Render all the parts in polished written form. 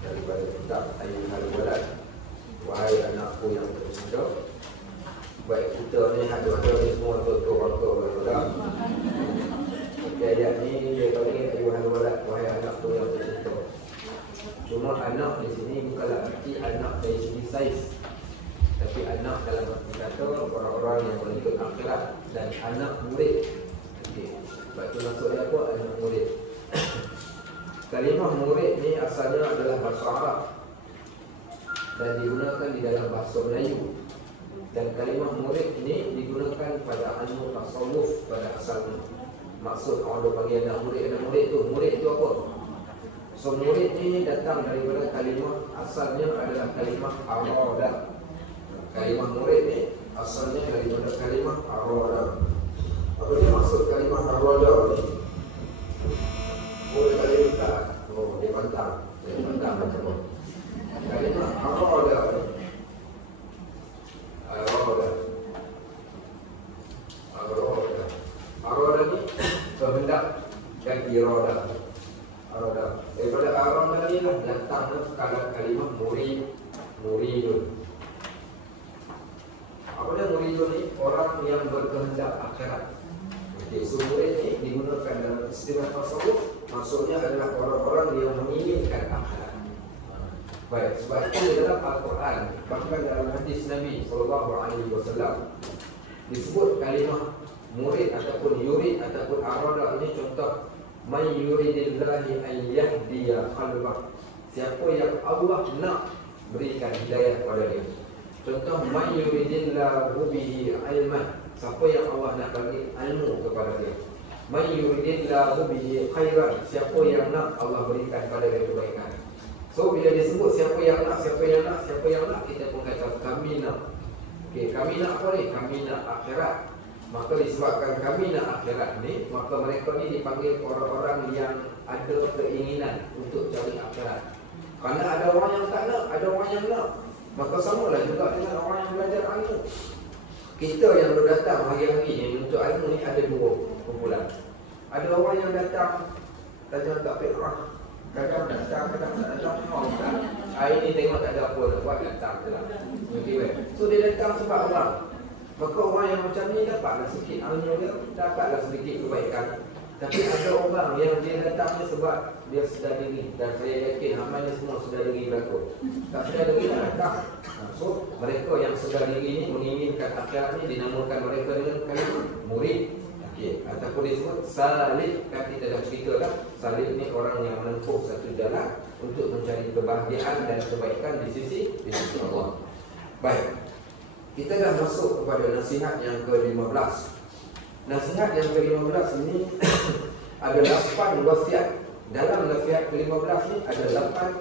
daripada kitab Ayyuhal Walad, wahai anakku yang tercinta. Baik, kita ni ada ni semua tutur orang tua. Okey, ayat ni dia panggil Ayyuhal Walad, wahai anakku yang tercinta. Cuma anak di sini bukanlah arti anak dari segi saiz, tapi anak dalam arti kata orang-orang yang mengikut akhlak dan anak murid. Okey, sebab tu maksudnya apa? Anak murid. Kalimah murid ni asalnya adalah bahasa Arab dan digunakan di dalam bahasa Melayu. Dan kalimah murid ini digunakan pada ilmu tasawuf pada asalnya. Maksud orang panggil anak murid tu apa? So murid ni datang daripada kalimah, asalnya adalah kalimah arada. Kalimah murid ni asalnya daripada kalimah arada. Apa dia maksud kalimah arada ni? Boleh kali kita, dia pantang macam apa? Kalimah arada ni, arada ni kehendak dan irada. Daripada arada ni lah datang kalau kalimah muridun. Apa dia muridun ni? Orang yang berkehendak akhirat. Okey, so murid ni digunakan dalam istilah tasawuf, maksudnya adalah orang-orang yang menginginkan akhirat. Baik, sebab itu dalam Al-Quran, bahkan dalam hadis Nabi SAW disebut kalimah murid ataupun yurid ataupun arada ini. Contoh, may yuridillahi an yahdiya qalbah, siapa yang Allah nak berikan hidayah kepada dia. Contoh, may yuridillahu bihi ilman, siapa yang Allah nak bagi ilmu kepada dia. May yuridillahu bihi khairan, siapa yang nak Allah berikan pada dia kebaikan. So bila disebut siapa yang nak, kita pun kata kami nak. Okey, kami nak apa ni? Kami nak akhirat. Maka disebabkan kami nak akhirat ni, maka mereka ni dipanggil orang-orang yang ada keinginan untuk cari akhirat. Kerana ada orang yang tak nak, ada orang yang nak. Maka samalah juga dengan orang yang belajar ilmu. Kita yang datang hari-hari ni untuk ilmu ni ada dua kumpulan. Ada orang yang datang tajam tak fiqh, kadang datang, kadang tak datang. Hari ni tengok tak ada apa nak buat, datang je lah. Okay, so dia datang sebab orang. Maka orang yang macam ni dapatlah sikit ilmu dia, dapatlah sedikit kebaikan. Tapi ada orang yang dia datangnya sebab dia sedar diri. Dan saya yakin ramai semua sedar diri berlaku. Tak sedar diri tak datang. So mereka yang sedar diri ni menginginkan akhirat ni dinamakan mereka dengan kalimah murid. Okay. Ataupun disebut salih. Kan kita dah cerita dah, salih ni orang yang menempuh satu jalan untuk mencari kebahagiaan dan kebaikan di sisi Allah. Baik, kita dah masuk kepada nasihat yang ke-15. Nasihat yang ke-15 ini ada 8 wasiat. Dalam nasihat ke-15 ni ada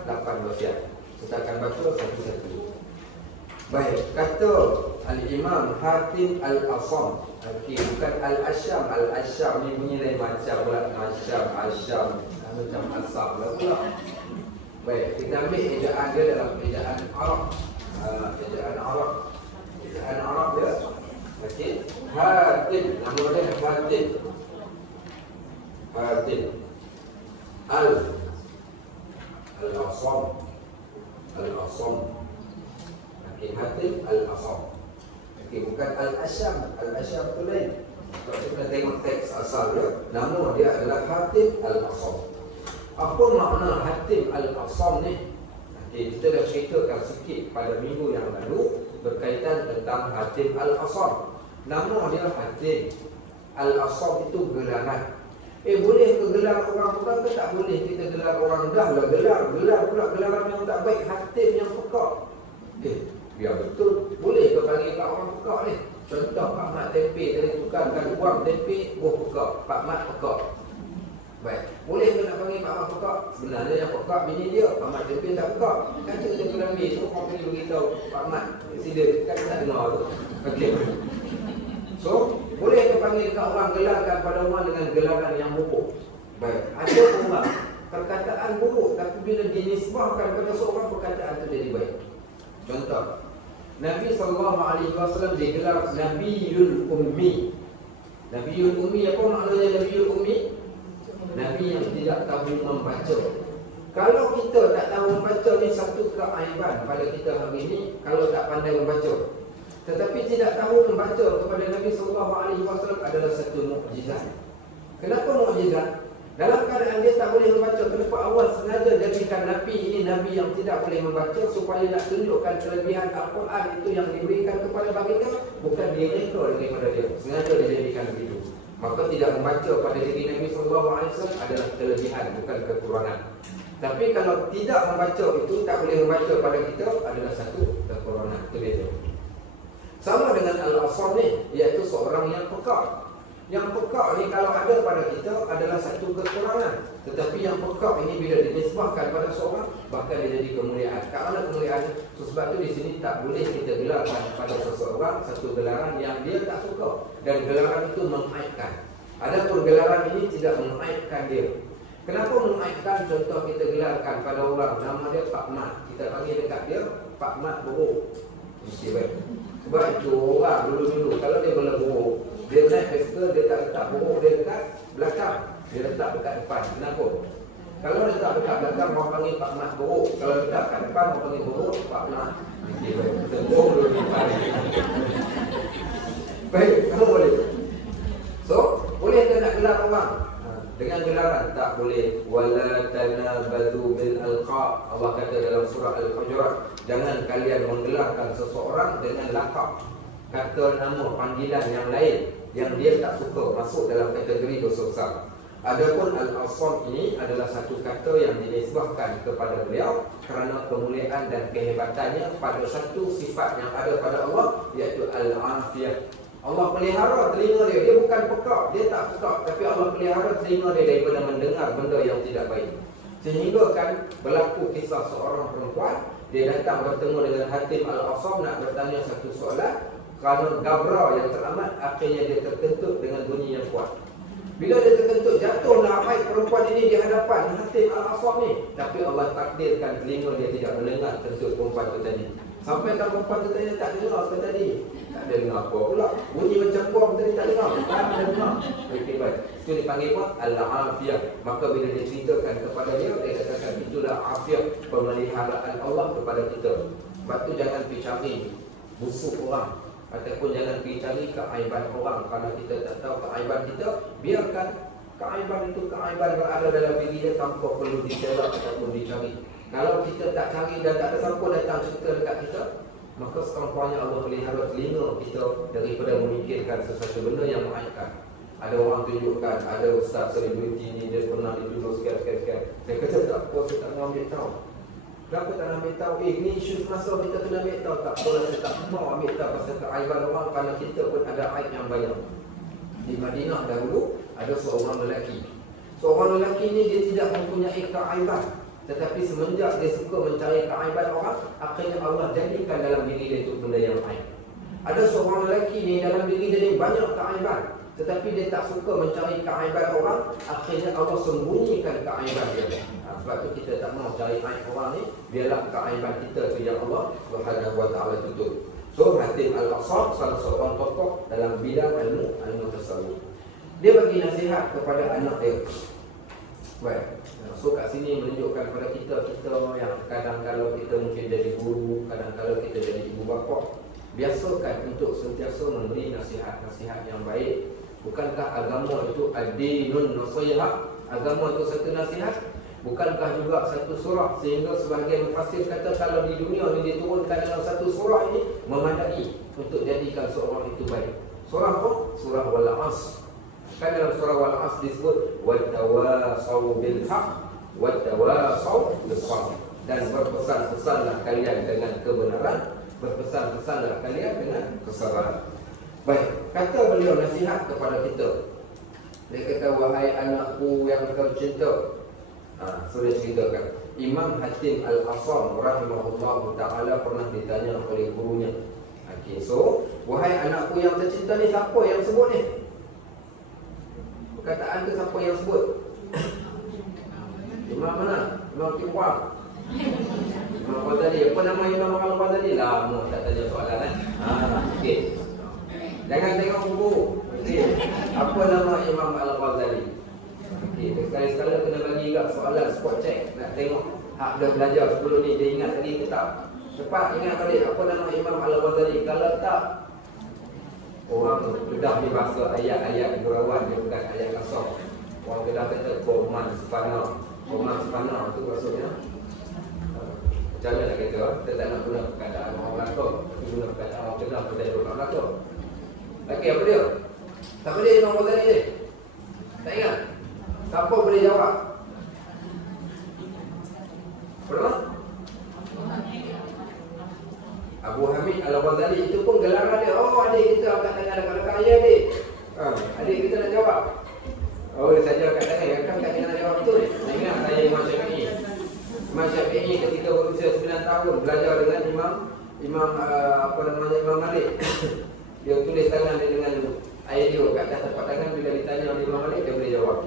8 wasiat. Kita akan baca satu-satu. Baik, kata Al-Imam Hatim Al-Asam. Okay, bukan Al-Asyam. Al-Asyam ni bunyi lain macam pula. Asyam macam asam pula. Baik, kita ambil ejaan dia dalam ejaan Arab. Ejaan Arab dia. Okey, Hatim, nama dia Hatim. Al-Asam. Okey, Hatim Al-Asam. Okey, bukan Al-Asyam. Al-Asyam tu lain. Kalau kita tengok teks asal dia, nama dia adalah Hatim Al-Asam. Apa makna Hatim Al-Asam ni? Okey, kita dah ceritakan sikit pada minggu yang lalu berkaitan tentang Hatim Al-Asam. Nama dia Hatim Al-Asam, itu gelaran. Boleh ke gelar orang pula ke tak boleh kita gelar orang? Dah lah gelar pula gelaran yang tak baik, Hatim yang pekak. Biar betul, boleh ke panggil kat orang pekak ni? Contoh, Pak Mat tempe tadi tukarkan uang tempe, pekak, Pak Mat pekak. Baik, boleh ke nak panggil Pak Mat pekak? Sebenarnya yang pekak bini dia, Pak Mat tempe tak pekak. Kata je kelambi, so orang pergi beritahu Pak Mat, sila, kan tak dengar tu. Okey. So, boleh ke panggil dekat orang, gelarkan pada orang dengan gelaran yang buruk. Baik, ada orang perkataan buruk, tapi bila dinisbahkan pada seorang, perkataan itu jadi baik. Contoh, Nabi SAW digelar Nabiyul Ummi. Nabiyul Ummi, apa maknanya Nabiyul Ummi? Nabi yang tidak tahu membaca. Kalau kita tak tahu membaca ni satu keaiban pada kita hari ini kalau tak pandai membaca. Tetapi tidak tahu membaca kepada Nabi SAW adalah satu mukjizat. Kenapa mukjizat? Dalam keadaan dia tak boleh membaca, kenapa Allah sengaja jadikan Nabi ini Nabi yang tidak boleh membaca supaya nak tunjukkan kelebihan Al-Quran itu yang diberikan kepada baginda, bukan dia reka daripada dia. Sengaja dijadikan begitu. Maka tidak membaca pada diri Nabi SAW adalah kelebihan, bukan kekurangan. Tapi kalau tidak membaca itu, tak boleh membaca pada kita adalah satu kekurangan. Itu dia. Sama dengan Al-Asam ni, iaitu seorang yang peka. Yang peka ni kalau ada pada kita adalah satu kekurangan. Tetapi yang peka ini bila dinisbahkan pada seorang, bahkan dia jadi kemuliaan. Kerana kemuliaan, sebab itu di sini tak boleh kita gelarkan pada seseorang satu gelaran yang dia tak suka. Dan gelaran itu mengaibkan. Adapun gelaran ini tidak mengaibkan dia. Kenapa mengaibkan? Contoh kita gelarkan pada orang, nama dia Pak Mat. Kita panggil dekat dia, Pak Mat buruk. Mesti baik. Sebab itu orang dulu-dulu, kalau dia boleh buruk, dia naik bicycle, dia tak letak buruk, dia letak belakang. Dia letak dekat depan. Kenapa? Kalau letak dekat belakang, orang panggil Pak Mat buruk. Kalau letak kat depan, orang panggil buruk, Pak Mat. Mesti baik. Tengok dulu di depan. Baik, kamu boleh. So, boleh kita nak gelar orang? Dengan gelaran tak boleh. Wala tanabadu bil alqab. Allah kata dalam surah Al-Hujurat, jangan kalian menggelarkan seseorang dengan lakab, kata nama panggilan yang lain yang dia tak suka, masuk dalam kategori dosa besar. Adapun Al-Asam ini adalah satu kata yang dinisbahkan kepada beliau kerana kemuliaan dan kehebatannya pada satu sifat yang ada pada Allah, iaitu Al-Afiyah. Allah pelihara telinga dia. Dia bukan pekak, dia tak pekak, tapi Allah pelihara telinga dia daripada mendengar benda yang tidak baik. Sehingga kan berlaku kisah seorang perempuan, dia datang bertemu dengan Hatim Al-Asam nak bertanya satu soalan. Kerana gabra yang teramat, akhirnya dia terkentut dengan bunyi yang kuat. Bila dia terkentut, jatuhlah baik perempuan ini di hadapan Hatim Al-Asam ni. Tapi Allah takdirkan telinga dia tidak mendengar kentut perempuan itu tadi. Sampai kan perempuan itu tadi tak dengar ke tadi. Tak ada dengar apa pula. Bunyi macam bom tadi tak dengar. Tak ada dengar. Okey, baik. Itu dipanggil apa? Al-Afiyah. Maka bila dia ceritakan kepada dia, dia katakan itulah afiyah, pemeliharaan Allah kepada kita. Sebab tu jangan pergi cari busuk orang, ataupun jangan pergi cari keaiban orang. Kalau kita tak tahu keaiban kita, biarkan keaiban itu keaiban berada dalam diri dia tanpa perlu dicelak ataupun dicari. Kalau kita tak cari dan tak ada siapa datang cerita dekat kita, maka sekurang-kurangnya Allah pelihara telinga kita daripada memikirkan sesuatu benda yang mengaibkan. Ada orang tunjukkan, ada ustaz selebriti ni dia pernah dituduh sekian-sekian. Saya kata tak apa, saya tak mau ambil tahu. Kenapa tak nak ambil tahu? Ni isu semasa kita kena ambil tahu. Tak apa, saya tak mau ambil tahu pasal keaiban orang, kerana kita pun ada aib yang banyak. Di Madinah dahulu ada seorang lelaki. Seorang lelaki ni dia tidak mempunyai keaiban, tetapi semenjak dia suka mencari keaiban orang, akhirnya Allah jadikan dalam diri dia itu benda yang aib. Ada seorang lelaki ni dalam diri dia ni banyak keaiban, tetapi dia tak suka mencari keaiban orang, akhirnya Allah sembunyikan keaiban dia. Sebab tu kita tak mau cari aib orang ni, biarlah keaiban kita tu yang Allah Subhanahu wa taala tutup. So Hatim Al-Asam salah seorang tokoh dalam bidang ilmu tasawuf. Dia bagi nasihat kepada anak dia. Baik. So kat sini menunjukkan kepada kita yang kadang-kadang kita mungkin jadi guru, kadang-kadang kita jadi ibu bapa, biasakan untuk sentiasa memberi nasihat-nasihat yang baik. Bukankah agama itu ad-dinun nasihah? Agama itu satu nasihat. Bukankah juga satu surah? Sehingga sebahagian mufassir kata kalau di dunia ini diturunkan dalam satu surah ini memadai untuk jadikan seorang itu baik. Surah apa? Surah Wal-Asr. Kan dalam surah Wal-Asr disebut wattawasau bil haq wattawasau bis sabr. Dan berpesan-pesanlah kalian dengan kebenaran, berpesan-pesanlah kalian dengan kesabaran. Baik, kata beliau nasihat kepada kita. Dia kata, wahai anakku yang tercinta. So dia ceritakan, Imam Hatim Al-Asam rahimahullah ta'ala pernah ditanya oleh gurunya. Okay, so wahai anakku yang tercinta ni, siapa yang sebut ni? Perkataan tu siapa yang sebut? Imam mana? Imam Kiwam, Imam Ghazali. Apa nama Imam Ghazali? Lama tak tanya soalan okay. Jangan tengok buku. Okay. Apa nama Imam Al-Ghazali? Okey, sekali-sekala kena bagi juga soalan spot check. Nak tengok hak dah belajar sebelum ni, dia ingat lagi ke tak? Cepat ingat balik apa nama Imam Al-Ghazali. Kalau tak, orang Kedah ni bahasa ayat-ayat gurauan, dia bukan ayat kasar. Orang Kedah kata Koman Sepana. Koman Sepana tu maksudnya macam mana nak kata? Kita tak nak guna perkataan orang Melaka, tapi guna perkataan orang Kedah pada orang Melaka. Okey, apa dia? Siapa dia Imam Ghazali ni? Tak ingat? Siapa boleh jawab? Pernah? Abu Hamid Al-Ghazali, itu pun gelaran dia. Oh, adik kita angkat tangan dekat-dekat ayah adik. Adik kita nak jawab. Oh, dia saja angkat tangan. Kan kat tangan nak jawab betul. Ingat saya Imam Syafi'i. Imam Syafi'i ketika berusia 9 tahun belajar dengan Imam Malik. Dia tulis tangan dia dengan air dia kat atas tapak tangan. Bila ditanya oleh Imam Malik, dia boleh jawab.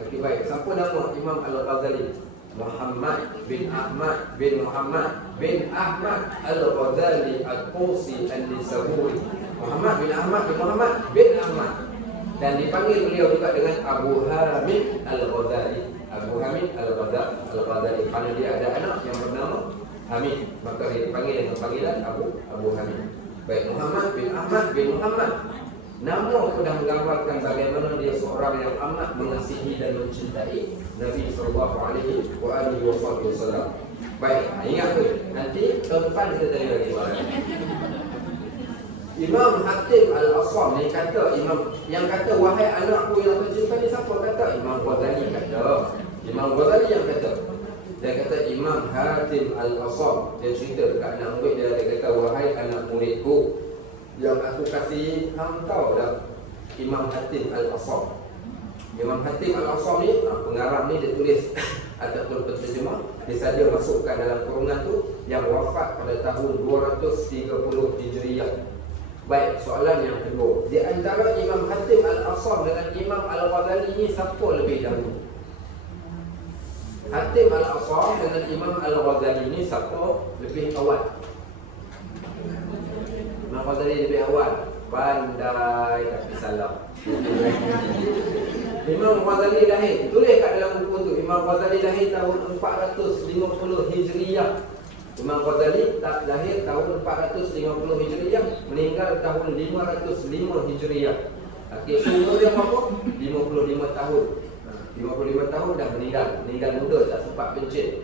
Okey, baik. Siapa nama Imam Al-Ghazali? Muhammad bin Ahmad bin Muhammad bin Ahmad Al-Ghazali Al-Qusi Al-Nisaburi. Muhammad bin Ahmad bin Muhammad bin Ahmad. Dan dipanggil beliau juga dengan Abu Hamid Al-Ghazali. Abu Hamid Al-Ghazali. Kerana dia ada anak yang bernama Hamid, maka dia dipanggil dengan panggilan Abu Hamid. Baik, Muhammad bin Ahmad bin Muhammad. Nama sudah menggambarkan bagaimana dia seorang yang amat mengasihi dan mencintai Nabi SAW. Baik, ingat tu. Nanti keempat kita tanya lagi. Imam Hatim Al-Asam ni kata, yang kata wahai anakku yang tercinta ni siapa kata? Imam Ghazali kata. Imam Ghazali yang kata. Dia kata Imam Hatim Al-Asam. Dia cerita dekat anak murid dia, dia kata wahai anak muridku, yang aku kasih tahu dah Imam Hatim Al-Asam. Imam Hatim Al-Asam ni, pengarang ni dia tulis ataupun penterjemah, dia saja masukkan dalam kurungan tu yang wafat pada tahun 230 Hijriah. Baik, soalan yang kedua, di antara Imam Hatim Al-Asam dengan Imam Al-Ghazali ni siapa lebih dahulu? Hatim Al-Asam dengan Imam Al-Ghazali ni siapa lebih awal? Imam Ghazali lebih awal. Pandai tapi salah. Imam Ghazali lahir, tulis kat dalam buku tu, Imam Ghazali lahir tahun 450 Hijriah. Imam Ghazali tak lahir tahun 450 Hijriah, meninggal tahun 505 Hijriah. Okey, umur dia berapa? 55 tahun. 55 tahun dah meninggal muda, tak sempat pencet.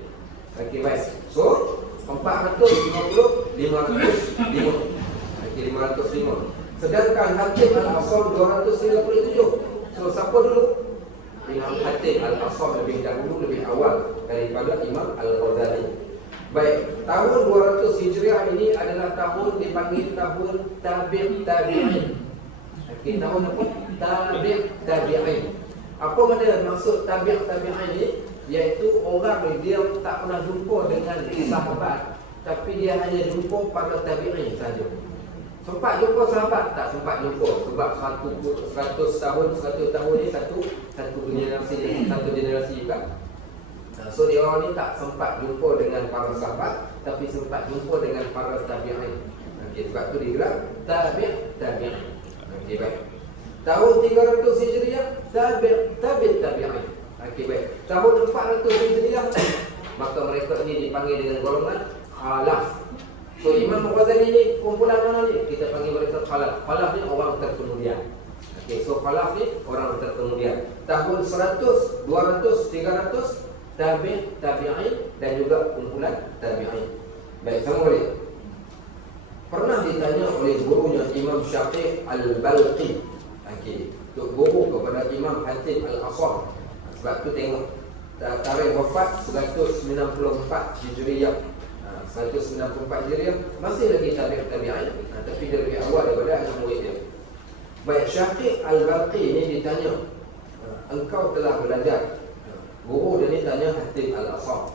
Okey, baik. So 450 505. Okey, 505. Sedangkan Hatim Al-Asam 237. So siapa dulu? Imam Hatim Al-Asam lebih dahulu, lebih awal daripada Imam Al-Ghazali. Baik, tahun 200 Hijriah ini adalah tahun dipanggil tahun Tabi'in. Okey, tahun apa? Tabi'in. Apa makna maksud Tabi'in ni? Iaitu orang ni dia tak pernah jumpa dengan sahabat, tapi dia hanya jumpa para tabi'in saja. Sempat jumpa sahabat? Tak sempat jumpa. Sebab 100 tahun ni satu generasi juga. So dia orang ni tak sempat jumpa dengan para sahabat, tapi sempat jumpa dengan para tabi'in. Okey, sebab tu digelar tabi'in. Okey, baik. Tahun 300 Hijriah tabi'in. Okey, baik. Tahun 400 Hijriah maka mereka ini dipanggil dengan golongan khalaf. So Imam Ghazali ni kumpulan mana ni? Kita panggil mereka khalaf. Khalaf ni orang terkemudian. Okey, so khalaf ni orang terkemudian. Tahun 100, 200, 300 tabi'in dan juga kumpulan tabi'in. Baik, sama boleh. Pernah ditanya oleh gurunya Imam Syafi'i Al-Balqi. Okey, untuk guru kepada Imam Hatim Al-Asam. Sebab tu tengok tarikh wafat 194 Hijriah. 194 Hijriah masih lagi tabi'in, tapi dia lebih awal daripada anak murid dia. Baik, Syafi'i Al-Balqi ni ditanya, engkau telah belajar. Guru dia ni tanya Hatim Al-Asam.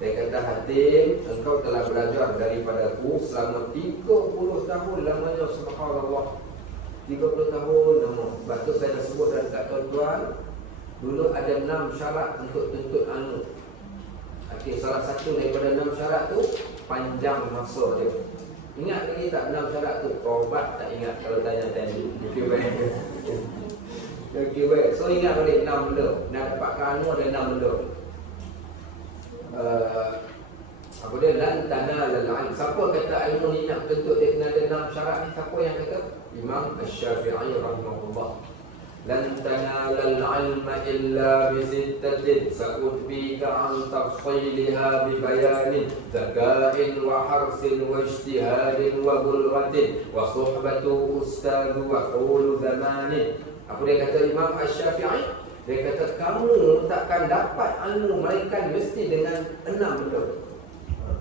Dia kata, Hatim, engkau telah belajar daripadaku selama 30 tahun lamanya, subhanallah. 30 tahun lama. Sebab tu saya dah sebut kat tuan-tuan, dulu ada 6 syarat untuk tuntut ilmu. Okey, salah satu daripada 6 syarat tu panjang masa dia. Ingat lagi tak 6 syarat tu? Taubat tak ingat kalau tanya tadi. Okey, baik. So ingat balik 6 benda. Nak dapatkan ilmu ada 6 benda. Apa dia? Lan tanalal ilm. Siapa kata ilmu ni nak tentu dia kena ada 6 syarat ni? Siapa yang kata? Imam Asy-Syafi'i rahimahullah. Lan tanalal ilma illa bi sittatin sa'utbika an tafsiliha bi bayanin zaka'in wa harsin wa ijtihadin wa bulghatin wa suhbatu ustad wa qulu zamanin. Apa dia kata Imam Asy-Syafi'i? Dia kata kamu takkan dapat ilmu melainkan mesti dengan 6 benda.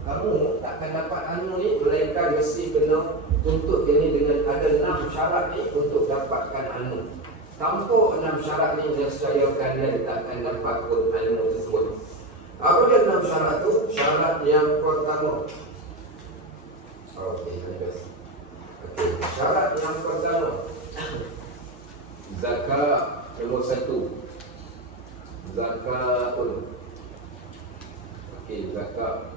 Kamu takkan dapat ilmu ni melainkan mesti kena tuntut ini dengan ada 6 syarat ni untuk dapatkan ilmu. Tanpa 6 syarat ni nescayakan dia takkan dapat pun ilmu tersebut. Apa dia 6 syarat tu? Syarat yang pertama. Okey, bagus. Okey, syarat yang pertama. Zakat nombor 1. Zakatul. Okey, zakat.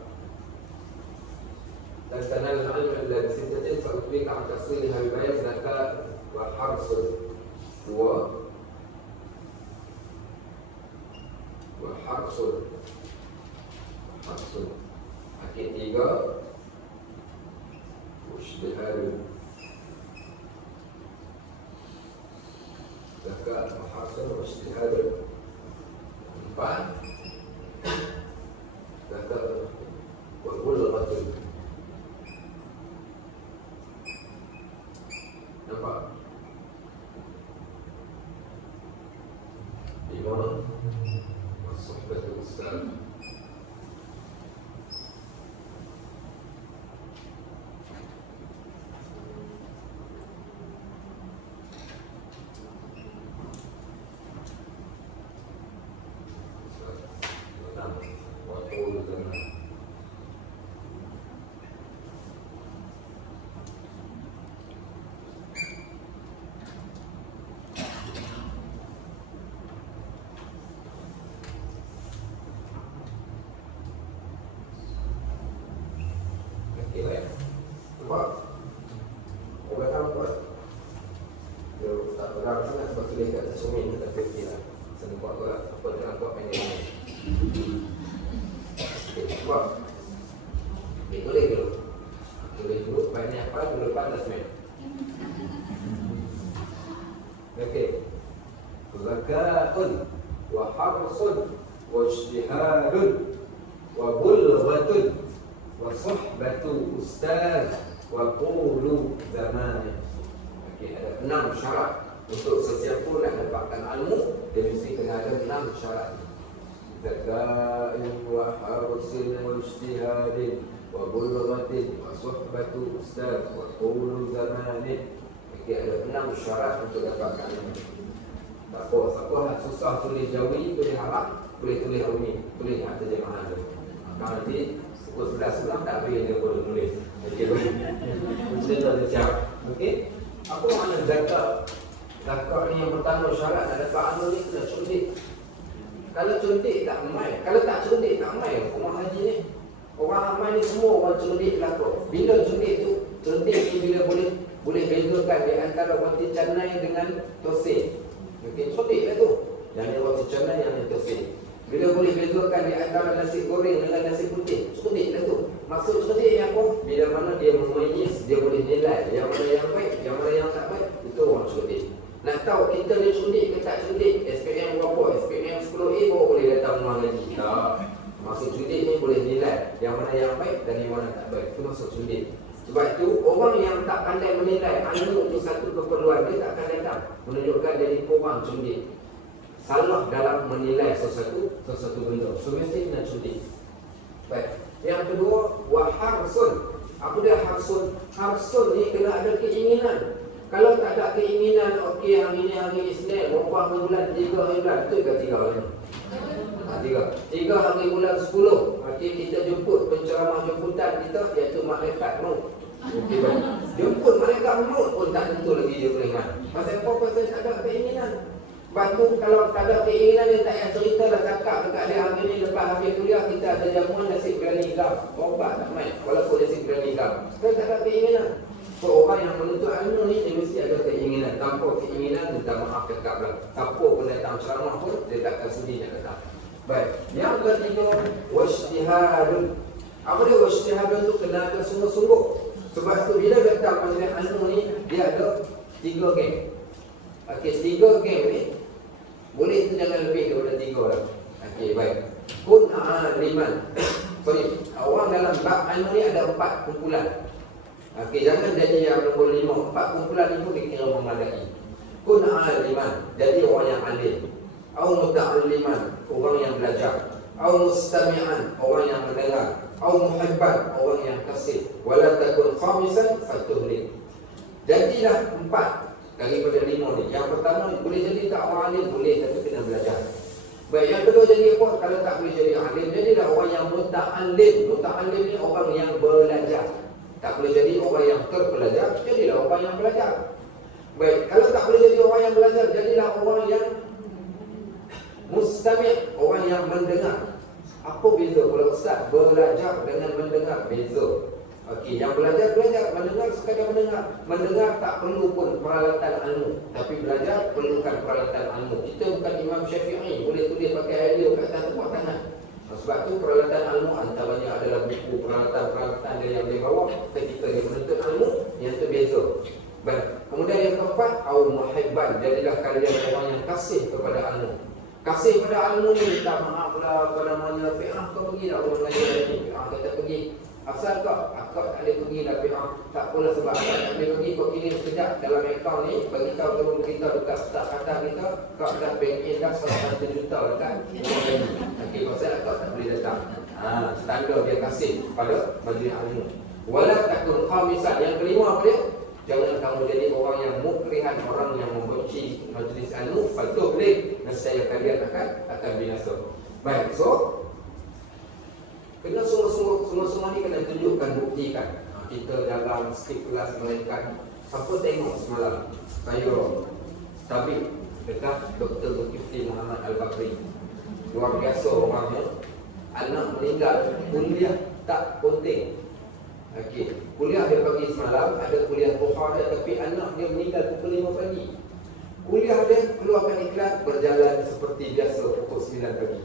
Dan tanal al-ilm alladhi sintatin fa'utbika an tafsilha bi bayan zakat wa harsun. 2 Harsun. Akid 3 Ijtihad. Zakat wa harsun wa ijtihad. 4 Zakat wa bulghatul. Nampak? 5 Suhbatul Ustaz. Zakatun wa harsun wa ijtihadun wa bulghatun wa suhbatu ustaz wa qulu zaman. Okey, ada 6 syarat untuk sesiapa nak dapatkan ilmu, dia mesti kena ada 6 syarat. Zakatun wa harsun wa ijtihadun wa bulghatun wa suhbatu ustaz wa qulu zaman. Okey, ada 6 syarat untuk dapatkan ilmu. Tak apa, siapa susah tulis Jawi, tulis Arab, boleh tulis Rumi, tulis terjemahan tu. Kalau nanti pukul 11 malam tak boleh dia boleh tulis. Okey, macam tu dia siap. Okey, apa makna zakat? Zakat ni yang pertama syarat nak dapat ilmu ni kena cerdik. Kalau cerdik tak mai, kalau tak cerdik tak mai rumah haji ni. Orang ramai ni semua orang cerdik belaka. Bila cerdik tu, cerdik ni bila boleh bezakan di antara roti canai dengan tosin. Mungkin cerdik lah tu. Yang ni roti canai, yang ni tosin. Bila boleh bezakan di antara nasi goreng dengan nasi putih, cerdik lah tu. Maksud cerdik yang apa? Bila mana dia memayis, dia boleh nilai yang mana yang baik, yang mana yang tak baik. Itu orang cerdik. Nak tahu kita ni cerdik ke tak cerdik, SPM berapa, SPM 10A baru boleh datang rumah lagi. Tak. Maksud cerdik ni boleh nilai yang mana yang baik dan yang mana tak baik. Itu maksud cerdik. Sebab itu orang yang tak pandai menilai ilmu itu satu keperluan, dia tak akan datang. Menunjukkan jadi kurang cerdik. Salah dalam menilai sesuatu benda. So mesti kena cerdik. Baik. Yang kedua, wa harsun. Apa dia harsun? Harsun ni kena ada keinginan. Kalau tak ada keinginan, okey hari ni hari Isnin, berapa bulan, 3 hari bulan, betul ke 3 hari ni? 3 hari bulan 10. Okey, kita jemput penceramah jemputan kita, iaitu malaikat maut. Okey, baik. Jemput malaikat maut pun tak tentu lagi dia boleh ingat. Pasal apa? Pasal tak ada keinginan. Lepas tu kalau tak ada keinginan, dia tak payah cerita lah cakap dekat dia hari ni lepas habis kuliah kita ada jamuan nasi biryani gam. Obat tak main, walaupun nasi biryani gam. Sebab tak ada keinginan. So orang yang menuntut ilmu ni, dia mesti ada keinginan. Tak melampau keinginan, minta maaf dekat belakang. Siapa pun datang ceramah pun, dia takkan sudi nak datang. Baik, yang ketiga, wajtihadun. Apa dia wajtihadun tu? Kena ada sungguh-sungguh. Sebab tu bila datang majlis ilmu ni, dia ada 3 geng. Okey, 3 geng ni boleh tu jangan lebih daripada 3 lah. Okey, baik. Kun aliman. Sorry, orang dalam bab ilmu ni ada 4 kumpulan. Okey, jangan jadi yang nombor 5. 4 kumpulan itu dikira memadai. Kun aliman, jadi orang yang alim. Au muta'alliman, orang yang belajar. Au mustami'an, orang yang mendengar. Au muhibban, orang yang kasih. Wala takun khamisan fatuhlik. Jadilah 4 daripada 5 ni. Yang pertama, boleh jadi tak orang alim, boleh, tapi kena belajar. Baik, yang kedua jadi apa? Kalau tak boleh jadi alim, jadilah orang yang muta'allim. Muta'allim ni orang yang belajar. Tak boleh jadi orang yang terpelajar, jadilah orang yang belajar. Baik, kalau tak boleh jadi orang yang belajar, jadilah orang yang mustami', orang yang mendengar. Apa beza pula Ustaz? Belajar dengan mendengar, beza. Okey, yang belajar, mendengar sekadar mendengar. Mendengar tak perlu pun peralatan ilmu, tapi belajar perlukan peralatan ilmu. Kita bukan Imam Syafi'i, boleh tulis pakai idea kat atas tepuk tangan. Sebab tu peralatan ilmu antaranya adalah buku, peralatan-peralatan dia yang dia bawa ketika dia menuntut ilmu, yang tu beza. Baik, kemudian yang keempat, au muhibban, jadilah kalian orang yang kasih kepada ilmu. Kasih pada ilmu ni, minta maaf lah, apa namanya, fi'ah kau pergi tak orang mengajar ni, fi'ah kata pergi. Asal kau, akak tak boleh pergi lah fi'ah. Tak apalah sebab akak tak boleh pergi, kau kirim sekejap dalam akaun ni, bagi tahu turun beritahu dekat staf kata kita, kau dah bank in dah 1 juta dekat rumah lagi. Okey, pasal akak tak boleh datang. Tanda dia kasih pada majlis ilmu. Wala takun khamisan, yang kelima apa dia? Jangan kamu jadi orang yang mukrihan, orang yang membenci majlis ilmu. Fatuh boleh, nescaya kalian akan binasa. Baik, so kena semua ni kena tunjukkan, buktikan. Kita dalam skrip kelas melainkan. Siapa tengok semalam saya tabik dekat Dr. Zulkifli Muhammad Al-Bakri. Luar biasa orangnya. Anak meninggal, kuliah tak penting. Okey, kuliah dia pagi semalam, ada kuliah duha dia, tapi anak dia meninggal pukul 5 pagi. Kuliah dia keluarkan iklan, berjalan seperti biasa pukul 9 pagi.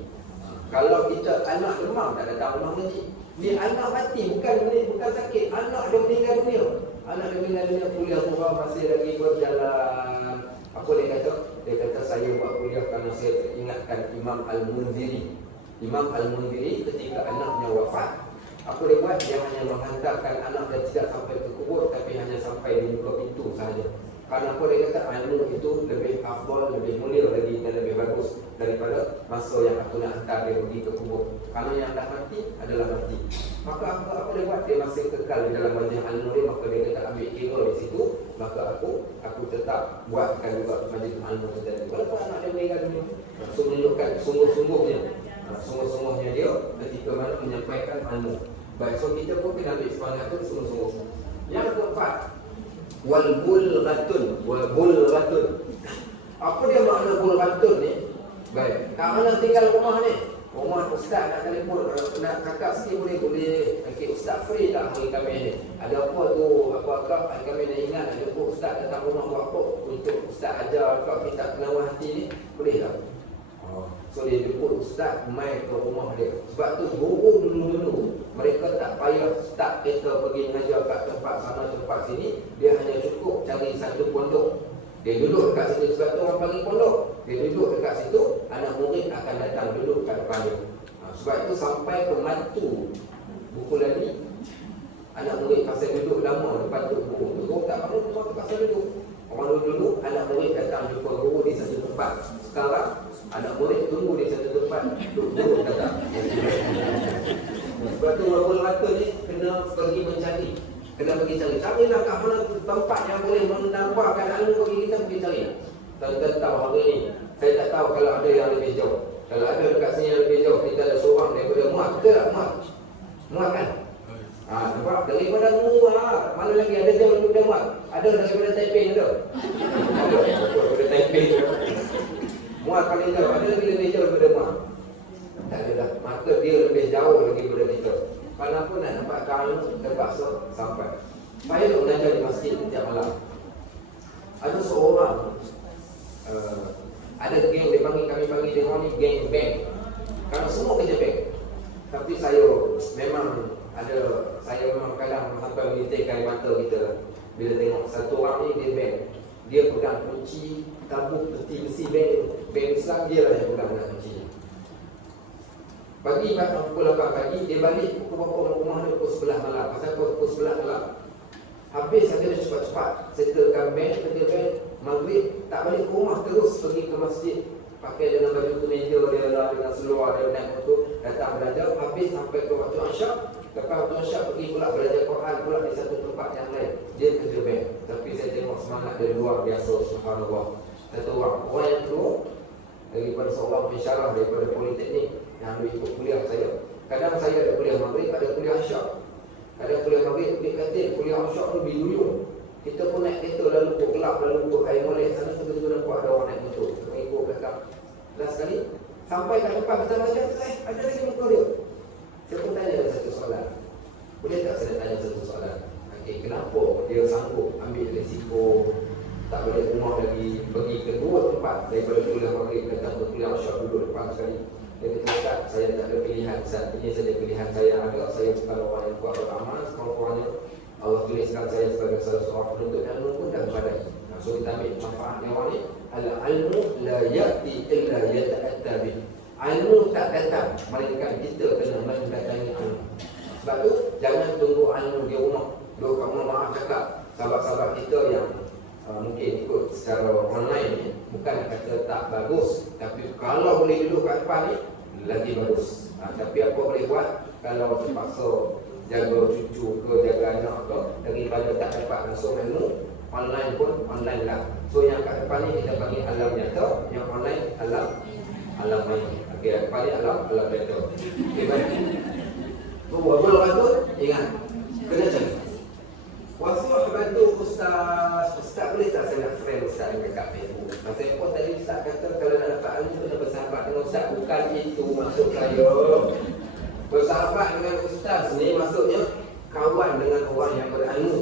Kalau kita anak demam tak datang rumah mengaji. Dia anak mati, bukan sakit, anak dia meninggal dunia. Anak dia meninggal dunia, kuliah duha masih lagi berjalan. Apa dia kata? Dia kata saya buat kuliah kerana saya ingatkan Imam Al-Munziri. Imam Al-Munziri ketika anaknya wafat, apa dia buat? Dia hanya menghantarkan anak dia tidak sampai ke kubur, tapi hanya sampai di muka pintu sahaja. Karena apa dia kata? Ilmu itu lebih afdal, lebih mulia lagi dan lebih bagus daripada masa yang aku nak hantar dia pergi ke kubur. Karena yang dah mati adalah mati. Maka apa dia buat? Dia masih kekal di dalam majlis ilmu dia. Maka dia kata ambil kira di situ. Maka aku tetap buatkan juga majlis ilmu tadi. Walaupun anak dia meninggal dunia, so menunjukkan sungguh-sungguhnya. Sungguh-sungguhnya dia ketika mana menyampaikan ilmu. Baik, so kita pun kena ambil semangat tu sungguh-sungguh. Yang keempat, wal bulghatun. Apa dia makna bulghatun ni? Baik, kat mana tinggal rumah ni? Rumah ustaz nak telefon, nak cakap sikit boleh. Okey, ustaz free tak hari Khamis ni? Ada apa tu? Apa hari Khamis ni ingat nak jemput ustaz datang rumah buat apa? Untuk ustaz ajar kat kitab penawar hati ni, boleh tak? So dia jemput ustaz mai ke rumah dia. Sebab tu guru dulu mereka tak payah start kereta pergi mengajar kat tempat sana tempat sini. Dia hanya cukup cari satu pondok. Dia duduk dekat situ. Sebab tu orang panggil pondok. Dia duduk dekat situ, anak murid akan datang duduk kat depan dia. Sebab tu sampai ke mantu buku lagi, anak murid pasal duduk lama depan tu guru. Guru tak mahu rumah tu pasal duduk. Orang dulu anak murid datang jumpa guru di satu tempat. Sekarang anak murid tunggu di satu tempat, guru datang. Sebab tu walaupun rata ni kena pergi mencari. Carilah kat mana tempat yang boleh menambahkan ilmu bagi kita, pergi cari. Tuan-tuan tahu hari ni, saya tak tahu kalau ada yang lebih jauh. Kalau ada dekat sini yang lebih jauh, kita ada seorang daripada Muat ke tak Muat? Muat kan? Nampak? Daripada Muat, mana lagi ada jauh daripada Muat? Ada daripada Taiping ada? Ada daripada Taiping. Muat paling jauh, ada lagi lebih jauh daripada Muat? Tak ada dah, maka dia lebih jauh lagi daripada kita. Kalau pun nak nampak kamu, terpaksa sampai. Saya nak mengajar di masjid setiap malam. Ada seorang ada geng, kami panggil dia orang ni geng bank. Kalau semua kerja bank. Tapi saya memang kadang sampai menitikkan mata kita bila tengok satu orang ni dia bank. Dia pegang kunci tabung peti besi bank Islam, dia lah yang pegang kunci. Pagi pukul 8 pagi dia balik pukul rumah dia pukul 11 malam. Pasal pukul 11 malam habis saja dia cepat-cepat settlekan bank, kerja bank, maghrib tak balik ke rumah, terus pergi ke masjid pakai dengan baju kemeja dia lah, dengan seluar dia naik motor datang belajar, habis sampai ke waktu asyak. Lepas waktu asyak pergi pula belajar Quran pula di satu tempat yang lain. Dia kerja bank, tapi saya tengok semangat dia luar biasa, subhanallah. Satu orang yang kedua daripada seorang pensyarah daripada politeknik yang ikut kuliah saya. Kadang saya ada kuliah maghrib, ada kuliah asyak. Ada kuliah maghrib, pergi katil, kuliah asyak tu biduyung. Kita pun naik kereta lalu pun gelap, lalu pun air molek sana, tiba-tiba nampak ada orang naik motor mengikut belakang. Last sekali sampai kat depan kita baca, ada lagi motor dia. Saya pun tanya ada satu soalan. Boleh tak saya tanya satu soalan? Okey, kenapa dia sanggup ambil risiko tak balik rumah lagi, pergi ke dua tempat daripada kuliah maghrib datang ke kuliah asyak, duduk depan sekali. Dia kata, Ustaz, saya tak ada pilihan, Ustaz. Ini saja pilihan saya ada. Saya bukan orang yang kuat beramal, sekurang-kurangnya Allah tuliskan saya sebagai salah seorang penuntut ilmu pun dah badai. So kita ambil manfaat yang awal ni. Al-ilmu la ya'ti illa yata'atta bih. Ilmu tak datang, melainkan kita kena mendatangi ilmu. Sebab tu jangan tunggu ilmu di rumah. Dua kamu maaf cakap sahabat-sahabat kita yang mungkin ikut secara online ni, bukan kata tak bagus, tapi kalau boleh duduk kat depan ni lagi bagus. Tapi apa boleh buat kalau terpaksa jaga cucu ke jaga anak ke, daripada tak dapat langsung ilmu, online pun online lah. So yang kat depan ni kita panggil alam nyata, yang online alam main. Okey, depan ni alam nyata. Okey, baik. Buat rasul, ingat kena cari. Wasuh bantu Ustaz boleh tak saya nak friend Ustaz dengan kat Facebook? Masa pun tadi Ustaz kata kalau nak dapat ilmu kena bersahabat dengan Ustaz. Bukan itu maksud saya. Bersahabat dengan Ustaz ni maksudnya kawan dengan orang yang berilmu,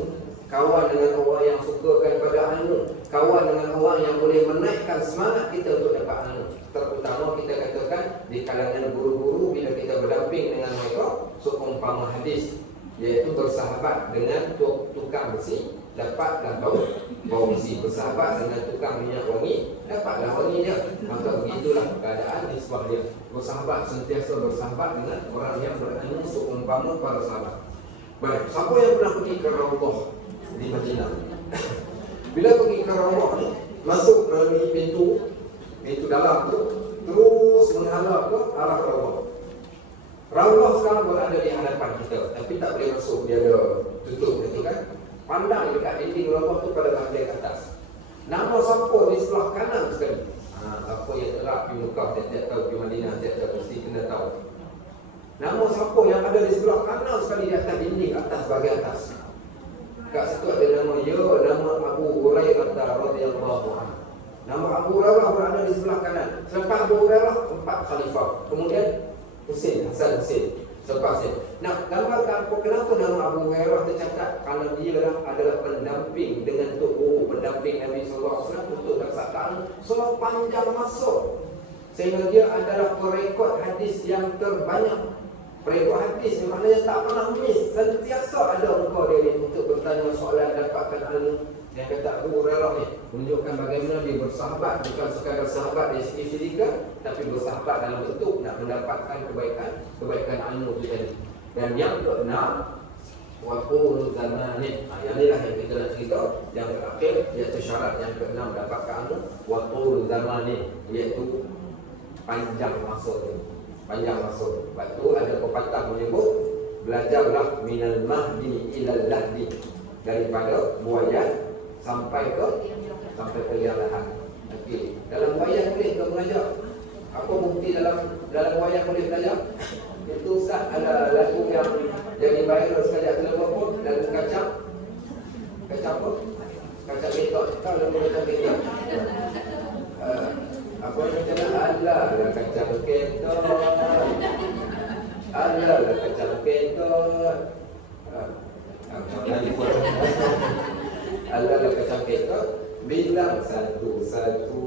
kawan dengan orang yang sukakan pada ilmu, kawan dengan orang yang boleh menaikkan semangat kita untuk dapat ilmu. Terutama kita katakan di kalangan guru-guru, bila kita berdamping dengan mereka, seumpama hadis, iaitu bersahabat dengan tukang besi dapatlah bau besi, bersahabat dengan tukang minyak wangi dapatlah wanginya. Maka begitulah keadaan di sebelah dia. Bersahabat, sentiasa bersahabat dengan orang yang berilmu seumpama para sahabat. Baik, siapa yang pernah pergi ke Raudhah di Madinah? Bila pergi ke Raudhah ni, masuk melalui pintu dalam tu, terus menghadap ke arah Raudhah. Raudhah sekarang berada di hadapan kita, tapi tak boleh masuk, dia ada tutup gitu kan. Pandang dekat dinding Raudhah tu pada bahagian atas. Nama siapa di sebelah kanan sekali? Siapa yang telah pergi Mekah, tiap-tiap tahu, pergi Madinah, tiap-tiap mesti kena tahu. Nama siapa yang ada di sebelah kanan sekali di atas dinding, atas bahagian atas. Kat situ ada nama Abu Hurairah radhiyallahu anhu. Nama Abu Hurairah berada di sebelah kanan. Selepas Abu Hurairah, 4 khalifah. Kemudian Hasan Husain. Selepas ni, nak gambarkan kenapa nama Abu Hurairah tercatat, kerana dia adalah pendamping dengan Tok Guru, pendamping Nabi SAW untuk dapat ilmu selama panjang masa. Sehingga dia adalah perekod hadis yang terbanyak. Perekod hadis yang maknanya tak pernah miss, sentiasa ada muka dia ni untuk bertanya soalan, dapatkan ilmu. Yang kata Abu Hurairah ni menunjukkan bagaimana dia bersahabat, bukan sekadar sahabat dari segi fizikal, tapi bersahabat dalam bentuk nak mendapatkan kebaikan ilmu itu tadi. Dan yang keenam, waqul zamanin. Yang inilah yang kita nak cerita. Yang terakhir, iaitu syarat yang keenam dapatkan ilmu, waqul zamanin, iaitu panjang masa tu. Panjang masa. Sebab tu ada pepatah menyebut, belajarlah minal mahdi ilal lahdi, daripada buayan sampai ke liang lahat. Okey, dalam wayang boleh ke mengajar? Apa bukti dalam wayang boleh belajar? Itu Ustaz ada lagu yang jadi viral sekejap terlalu pun, lagu kacang apa? Kacang betok. Tahu lagu kacang betok? Apa yang kata Allah kacang betok. Allah kacang betok. Allah kacang betok. bilang satu-satu.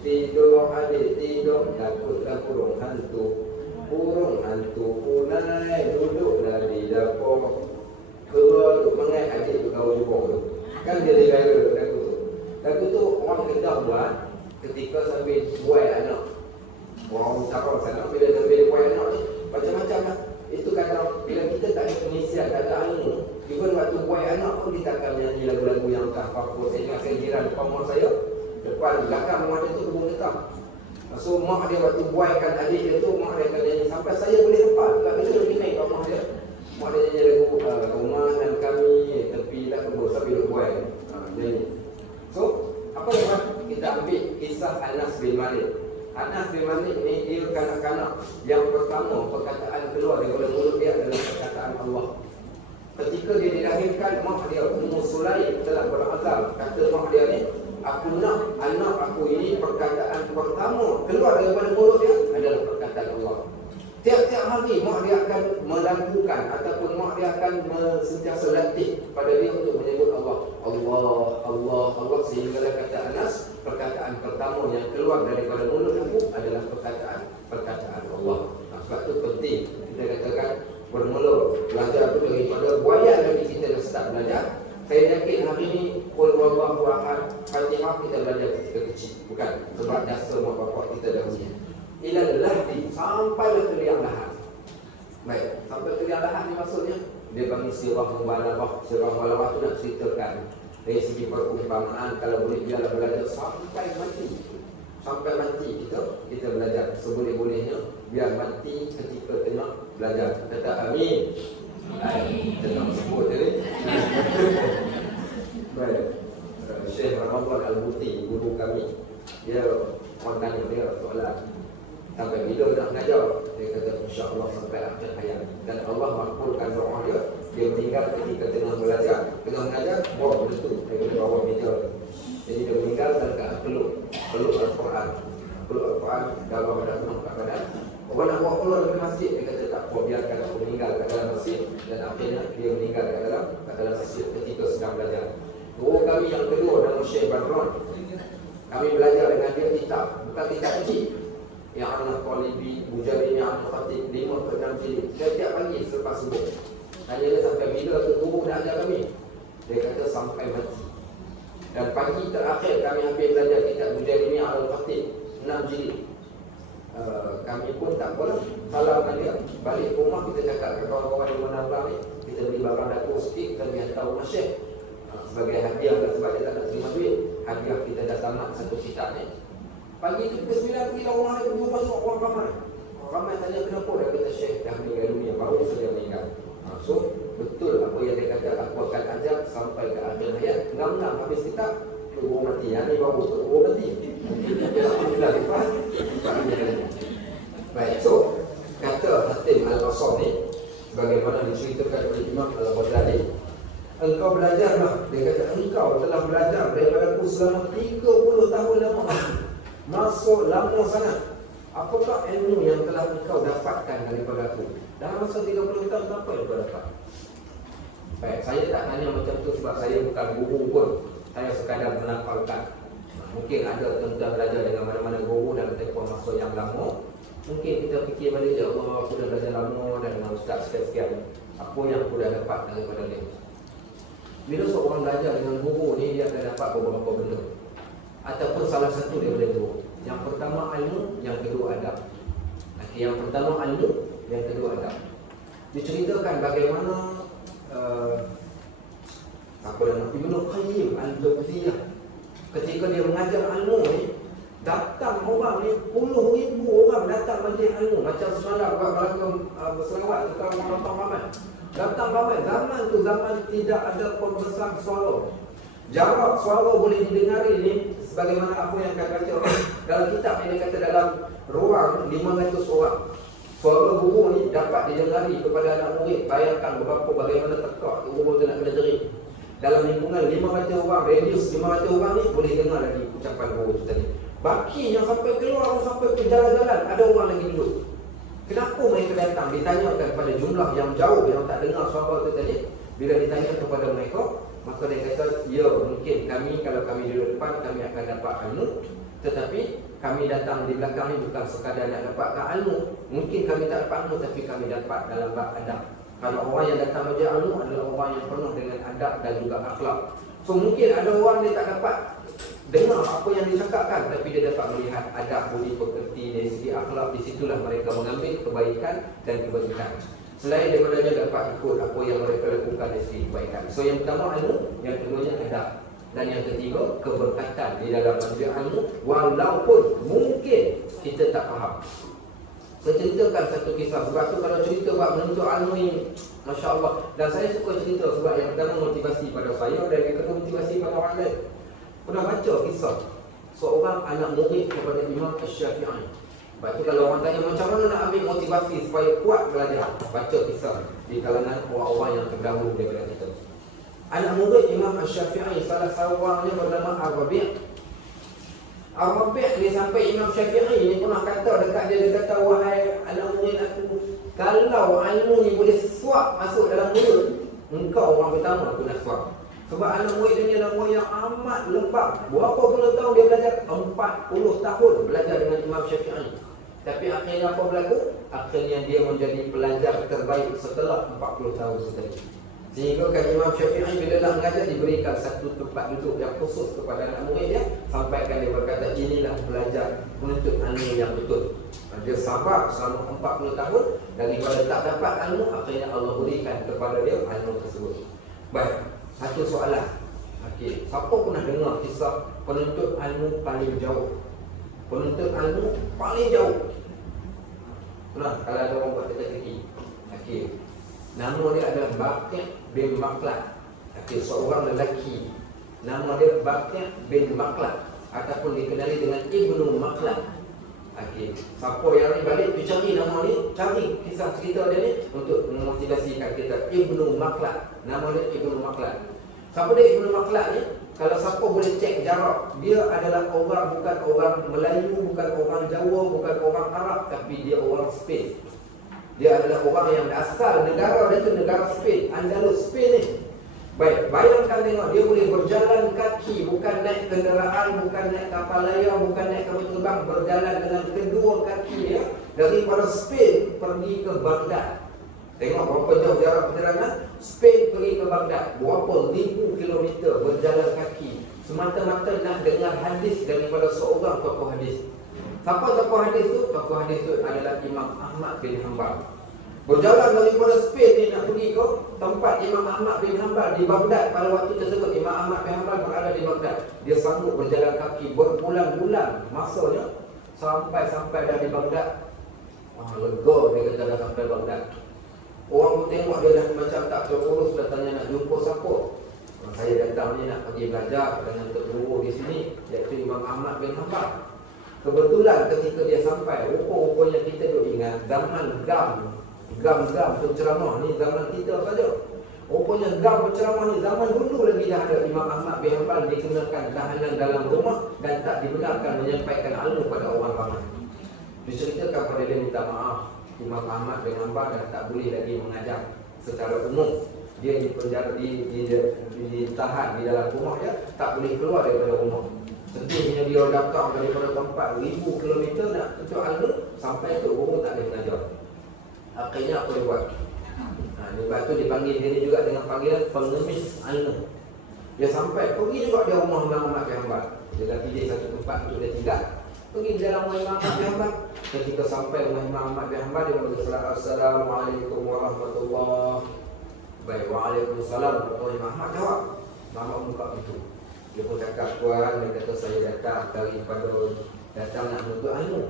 Tidur adik tidur, takutlah burung hantu. Burung hantu punai, duduklah di dapur. Keluar untuk mengai adik tu kau jubur. Kan dia digaya lagu tu. Lagu tu orang Kedah buat ketika sambil buai anak. Orang Sabah sana bila sambil buai anak ni macam-macam lah. Itu kadang bila kita tak ada pengisian, tak ada ilmu, even waktu buai anak pun kita akan menyanyi lagu-lagu yang tak apa-apa. Saya ingat saya jiran depan rumah saya, depan belakang rumah dia tu kebun ketam. So mak dia waktu buaikan adik dia tu, mak dia akan nyanyi sampai saya boleh hafal. Tak bila lebih naik kat rumah dia, mak dia nyanyi lagu rumah dan kami tepilah kebun sambil duk buai. Nyanyi. So apa yang kita ambil kisah Anas bin Malik. Anas bin Malik ni dia kanak-kanak yang pertama perkataan keluar daripada mulut dia adalah perkataan Allah. Ketika dia dilahirkan, mak dia Ummu Sulaim telah berazam, kata mak dia ni, aku nak anak aku ini perkataan pertama keluar daripada mulut dia adalah perkataan Allah. Tiap-tiap hari mak dia akan melakukan ataupun mak dia akan sentiasa latih pada dia untuk menyebut Allah. Allah, Allah, Allah, sehinggalah kata Anas, perkataan pertama yang keluar daripada mulut aku adalah perkataan Allah. Sebab tu penting kita katakan bermula belajar tu daripada buaya lagi kita dah start belajar. Saya yakin hari ni qul huwallahu ahad, Fatihah kita belajar ketika kecil, bukan? Sebab dasar mak bapak kita dah punya. Ilal lahdi, sampai ke liang lahat. Baik, sampai ke liang lahat ni maksudnya dia bagi sirah mubalaghah. Sirah mubalaghah tu nak ceritakan dari segi perumpamaan, kalau boleh biarlah belajar sampai mati. Sampai mati kita belajar seboleh-bolehnya, biar mati ketika tengah belajar. Kata amin. Tengah sebut tadi. Baik. Syekh Ramadan Al-Buti, guru kami, dia orang tanya dia soalan, sampai bila nak mengajar? Dia kata insya-Allah sampai akhir hayat. Dan Allah makbulkan doa dia. Dia meninggal ketika tengah belajar, tengah mengajar, bawah betul daripada bawah meja. Jadi dia meninggal dan peluk Al-Quran. Peluk Al-Quran dalam badan kat badan. Orang nak bawa keluar dari masjid, dia kata tak apa, biarkan aku meninggal kat dalam masjid. Dan akhirnya dia meninggal kat dalam masjid ketika sedang belajar. Guru kami yang kedua nama Syekh Badron. Kami belajar dengan dia kitab, bukan kitab kecil. Yang Anak Qalibi, Mujabini Al-Khatib, 5 ke 6 jilid. Setiap pagi selepas subuh. Tanya dia sampai bila tu guru nak ajar kami? Dia kata sampai mati. Dan pagi terakhir kami ambil belajar kitab Mujabini Al-Khatib, 6 jilid. Kami pun tak apalah, salamkan dia. Balik ke rumah kita cakap ke kawan-kawan yang menabrak ni, kita beli barang dapur sikit, kita biar tahu Syekh sebagai hadiah, dan sebab dia tak nak terima duit, hadiah kita dah tamat satu kitab ni. Pagi tu pukul 9 pergi rumah dia, berjumpa semua orang ramai. Orang ramai tanya kenapa, dia kata Syekh dah meninggal dunia, baru saja meninggal. So betul apa yang dia kata, aku akan ajar sampai ke akhir hayat. Ngam-ngam habis kitab, guru mati. Yang ni baru tu guru mati. Alhamdulillah, lepas. Baik, so kata Hatim Al-Asam ni, sebagaimana diceritakan oleh Imam Al-Ghazali, engkau belajarlah. Dia kata engkau telah belajar daripada aku selama 30 tahun lama. Masuk lama sangat. Apakah ilmu yang telah engkau dapatkan daripada aku? Dalam masa 30 tahun, apa yang kau dapat? Baik, saya tak tanya macam tu sebab saya bukan guru pun. Saya sekadar menafalkan. Mungkin ada tuan-tuan belajar dengan mana-mana guru dalam tempoh masa yang lama. Mungkin kita fikir balik, ya Allah, aku dah belajar lama dan dengan ustaz sekian-sekian. Apa yang aku dah dapat daripada dia? Bila seorang belajar dengan guru ni, dia akan dapat beberapa benda. Ataupun salah satu daripada guru. Yang pertama ilmu, yang kedua adab. Yang pertama ilmu, yang kedua adab. Diceritakan bagaimana Ibnu Qayyim Al-Jawziyah ketika dia mengajar ilmu ni, datang orang ni, puluh ribu orang datang majlis ilmu. Macam semalam kat belakang Selawat, sekarang orang datang ramai. Datang ramai. Zaman tu zaman tidak ada pembesar suara. Jarak suara boleh didengari ni sebagaimana apa yang akan baca dalam kitab ini, kata dalam ruang 500 orang. Suara guru ni dapat didengari kepada anak murid. Bayangkan bagaimana tekak guru tu nak kena jerit. Dalam lingkungan 500 orang, radius 500 orang ni boleh dengar lagi ucapan guru tu tadi. Baki yang sampai keluar, sampai ke jalan-jalan, ada orang lagi duduk. Kenapa mereka datang? Ditanyakan pada jumlah yang jauh yang tak dengar suara tu tadi. Bila ditanya kepada mereka, Maka dia kata, ya mungkin kami, kalau kami duduk depan, kami akan dapat ilmu. Tetapi kami datang di belakang ni bukan sekadar nak dapatkan ilmu. Mungkin kami tak dapat ilmu, tapi kami dapat dalam bab adab. Kalau orang yang datang majlis ilmu adalah orang yang penuh dengan adab dan juga akhlak. So mungkin ada orang dia tak dapat dengar apa yang dicakapkan, tapi dia dapat melihat adab, budi pekerti dari segi akhlak. Di situlah mereka mengambil kebaikan dan kebajikan. Selain daripadanya dapat ikut apa yang mereka lakukan dari segi kebaikan. So yang pertama ilmu, yang keduanya adab, dan yang ketiga keberkatan di dalam majlis ilmu walaupun mungkin kita tak faham. Saya ceritakan satu kisah. Sebab tu kalau cerita buat menuntut ilmu ni, Masya Allah. Dan saya suka cerita sebab yang pertama motivasi pada saya, dan yang kedua motivasi pada orang lain. Pernah baca kisah seorang anak murid kepada Imam Syafi'i. Sebab tu kalau orang tanya macam mana nak ambil motivasi supaya kuat belajar, baca kisah di kalangan orang-orang yang terdahulu daripada kita. Anak murid Imam Syafi'i, salah seorangnya bernama Ar-Rabi'. Ar-Rabi' dia sampai Imam Syafi'i ni pernah kata dekat dia, dia kata, wahai anak murid aku, kalau ilmu ni boleh suap masuk dalam mulut, engkau orang pertama aku nak suap. Sebab anak murid dia ni nama yang amat lembab. Berapa puluh tahun dia belajar? 40 tahun belajar dengan Imam Syafi'i. Tapi akhirnya apa berlaku? Akhirnya dia menjadi pelajar terbaik setelah 40 tahun sekali. Sehingga kan Imam Syafi'i bila nak mengajar diberikan satu tempat duduk yang khusus kepada anak muridnya, sampaikan dia berkata, inilah pelajar menuntut ilmu yang betul. Dia sabar selama 40 tahun daripada tak dapat ilmu, akhirnya Allah berikan kepada dia ilmu tersebut. Baik, satu soalan. Okey, siapa pernah dengar kisah penuntut ilmu paling jauh? Penuntut ilmu paling jauh. Pernah? Kalau ada orang buat teka-teki. Okey. Nama dia adalah Baqi' bin Makhlad. Okey, seorang lelaki. Nama dia Baqi' bin Makhlad ataupun dikenali dengan Ibnu Makhlad. Okey, siapa yang ni balik tu cari nama ni, cari kisah cerita dia ni untuk memotivasikan kita. Ibnu Makhlad. Nama dia Ibnu Makhlad. Siapa dia Ibnu Makhlad ni? Kalau siapa boleh cek jarak, dia adalah orang, bukan orang Melayu, bukan orang Jawa, bukan orang Arab, tapi dia orang Spain. Dia adalah orang yang asal negara dia tu negara Spain, Andalus, Spain ni. Baik, bayangkan tengok, dia boleh berjalan kaki, bukan naik kenderaan, bukan naik kapal layar, bukan naik kapal terbang, berjalan dengan kedua kaki dia daripada Spain pergi ke Baghdad. Tengok berapa jauh jarak perjalanan. Spain pergi ke Baghdad, berapa ribu kilometer berjalan kaki, semata-mata nak dengar hadis daripada seorang tokoh hadis. Siapa tokoh hadis tu? Tokoh hadis tu adalah Imam Ahmad bin Hanbal. Berjalan daripada Spain ni nak pergi ke tempat Imam Ahmad bin Hanbal di Baghdad. Pada waktu tersebut Imam Ahmad bin Hanbal berada di Baghdad. Dia sanggup berjalan kaki berbulan-bulan masanya sampai dah di Baghdad. Lega dia kata dah sampai Baghdad. Orang pun tengok dia dah macam tak terurus, dah tanya nak jumpa siapa. Saya datang ni nak pergi belajar dengan Tok Guru di sini, iaitu Imam Ahmad bin Hanbal. Kebetulan ketika dia sampai, rupa-rupanya kita duk ingat zaman gam penceramah ni zaman kita saja. Rupanya gam penceramah ni zaman dulu lagi dah ada. Imam Ahmad bin Hanbal dikenakan tahanan dalam rumah dan tak dibenarkan menyampaikan ilmu pada orang ramai. Diceritakan pada dia minta maaf, Imam Ahmad bin Hanbal dah tak boleh lagi mengajar secara umum. Dia dipenjara, ditahan di dalam rumah dia, tak boleh keluar daripada rumah. Sedihnya dia datang daripada tempat ribu kilometer nak tuntut ilmu, sampai tu guru tak boleh mengajar. Akhirnya apa dia buat? Lepas tu dipanggil dia ni juga dengan panggilan pengemis ilmu. Dia sampai, pergi juga dia rumah Imam Ahmad bin Hanbal. Dia dah pilih satu tempat untuk dia tinggal. Pergi di dalam rumah Imam Ahmad bin Hanbal. Ketika sampai rumah Imam Ahmad bin Hanbal, dia berkata, Assalamualaikum warahmatullahi. Baik, waalaikumsalam warahmatullahi. Imam Ahmad jawab. Mama buka pintu. Dia pun cakap, Tuan, dia kata saya datang daripada datang nak menuntut ilmu.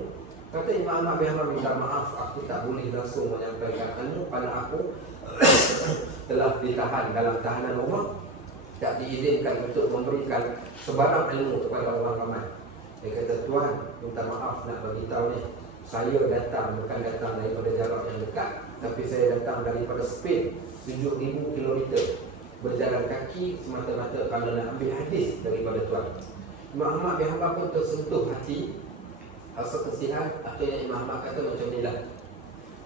Kata Imam Ahmad bin Hanbal, minta maaf, aku tak boleh langsung menyampaikan ilmu pada aku telah ditahan dalam tahanan rumah, tak diizinkan untuk memberikan sebarang ilmu kepada orang ramai. Dia kata, Tuan, minta maaf nak bagi tahu ni, saya datang bukan datang daripada jarak yang dekat, tapi saya datang daripada Spain, 7,000 kilometer, berjalan kaki semata-mata kerana nak ambil hadis daripada Tuan. Imam Ahmad bin Hanbal pun tersentuh hati, rasa kesihan. Akhirnya Imam Ahmad kata macam ni lah.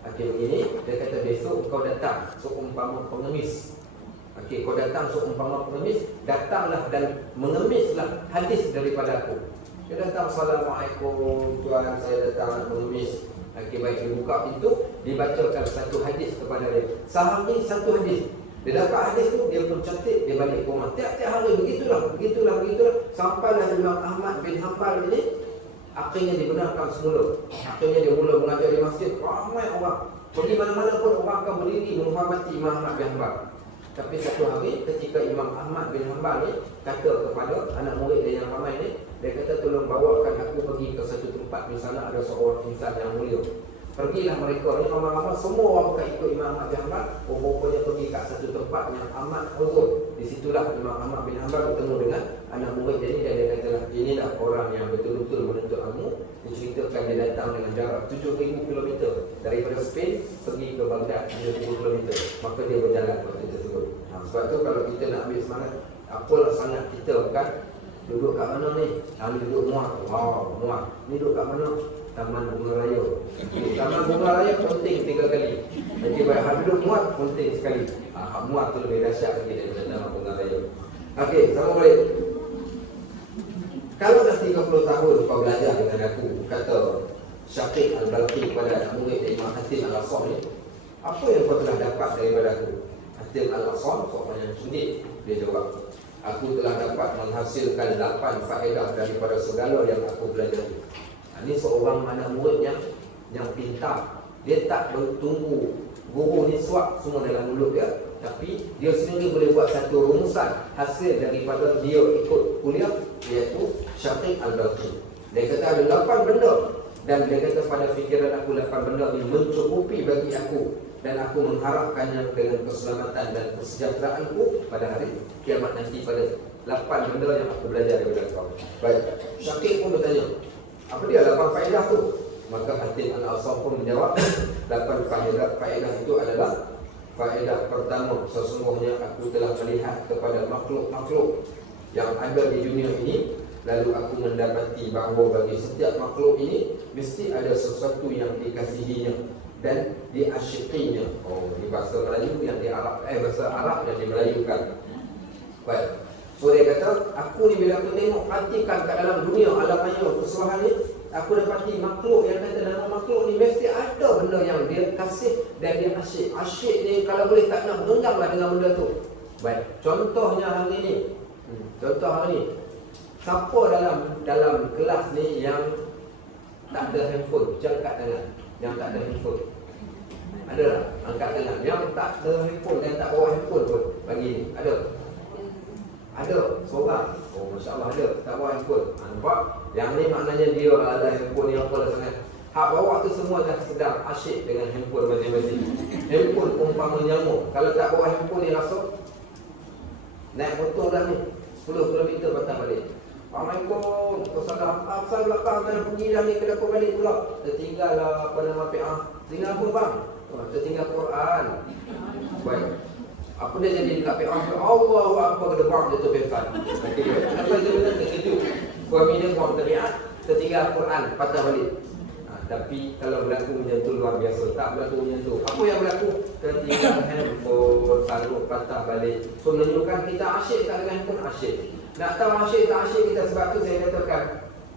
Akhirnya begini, dia kata besok kau datang seumpama pengemis. Okey, kau datang seumpama pengemis, datanglah dan mengemislah hadis daripada aku. Dia datang, Assalamualaikum tuan, saya datang mengemis. Okey, baik, dia buka pintu, dibacakan satu hadis kepada dia. Sehari satu hadis. Dia dapat hadis tu, dia pun cantik, dia balik ke rumah. Tiap-tiap hari begitulah. Sampailah Imam Ahmad bin Hanbal ini akhirnya dibenarkan semula. Akhirnya dia mula mengajar di masjid. Ramai orang. Pergi mana-mana pun orang akan berdiri menghormati Imam Ahmad bin Hanbal. Tapi satu hari ketika Imam Ahmad bin Hanbal ni kata kepada anak murid dia yang ramai ni, dia kata tolong bawakan aku pergi ke satu tempat, di sana ada seorang insan yang mulia. Pergilah mereka ni ramai-ramai, semua orang bukan ikut Imam Ahmad bin Hanbal. Rupanya pergi ke satu tempat yang amat huzur. Di situlah Imam Ahmad bin Hanbal bertemu dengan anak murid dia ni, dan dia kata inilah orang yang betul-betul menuntut ilmu. Diceritakan dia datang dengan jarak 7,000 km daripada Spain pergi ke Baghdad, 7,000 km. Maka dia berjalan waktu tersebut. Sebab tu kalau kita nak ambil semangat, apalah sangat kita kan duduk kat mana ni? Ni duduk Muar. Wow, Muar. Ni duduk kat mana? Taman Bunga Raya. Taman Bunga Raya penting 3 kali. Jadi baik duduk Muar penting sekali. Muar tu lebih dahsyat lagi daripada Taman Bunga Raya. Okey, sama balik. Kalau dah 30 tahun kau belajar dengan aku, kata Syaqiq Al-Balqi kepada anak murid Imam Hatim Al-Aqsa ni, apa yang kau telah dapat daripada aku? Hatim Al-Aqsa, seorang yang sudit, dia jawab, aku telah dapat menghasilkan 8 faedah daripada segala yang aku pelajari. Ini seorang anak murid yang pintar. Dia tak bertunggu guru ni suap semua dalam mulut dia, tapi dia sendiri boleh buat satu rumusan hasil daripada dia ikut kuliah, iaitu Syaqiq Al-Balqi. Dia kata ada 8 benda, dan dia kata pada fikiran aku 8 benda ini mencukupi bagi aku, dan aku mengharapkannya dengan keselamatan dan kesejahteraanku pada hari kiamat nanti, pada 8 benda yang aku belajar daripada kau. Baik, Syaqiq pun bertanya, apa dia 8 faedah tu? Maka Hatim Al-Aqsa pun menjawab, 8 faedah itu adalah: faedah pertama, sesungguhnya aku telah melihat kepada makhluk-makhluk yang ada di dunia ini, lalu aku mendapati bahawa bagi setiap makhluk ini mesti ada sesuatu yang dikasihinya dan diasyikinya. Di bahasa Melayu yang di Arab, bahasa Arab yang dimelayukan. Baik. So dia kata, aku ni bila aku tengok, perhatikan kat dalam dunia alam maya keseluruhan ni, aku dapati makhluk yang kata dalam makhluk ni mesti ada benda yang dia kasih dan dia asyik. Asyik ni kalau boleh tak nak berendanglah dengan benda tu. Baik, contohnya hari ni. Contoh hari ni, siapa dalam kelas ni yang tak ada handphone? Angkat tangan. Yang tak ada handphone. Ada tak? Angkat tangan. Yang tak ada handphone dan tak bawa handphone pun pagi ni. Ada? Ada, seorang. Masya Allah ada, tak bawa handphone. Nampak? Yang ni maknanya dia ada handphone yang apalah sangat. Hak bawa tu semua dah sedang asyik dengan handphone masing-masing. Handphone umpama nyamuk. Kalau tak bawa handphone dia rasa naik motor dah ni 10 km patah balik. Assalamualaikum. Asal belakang tak pergi dah ni, kenapa balik pula? Tertinggal lah apa nama PA. Tinggal apa bang? Tertinggal Quran. Baik. Apa dia jadi dekat PA? Allahu Akbar ke depan dia terpengsan. Kenapa dia benar terkejut? Suami dia buang teriak, tertinggal Quran, patah balik. Tapi kalau berlaku macam tu luar biasa. Tak berlaku macam tu. Apa yang berlaku? Tertinggal handphone, sanggup patah balik. So menunjukkan kita asyik tak dengan handphone, asyik. Nak tahu asyik tak asyik kita, sebab tu saya katakan,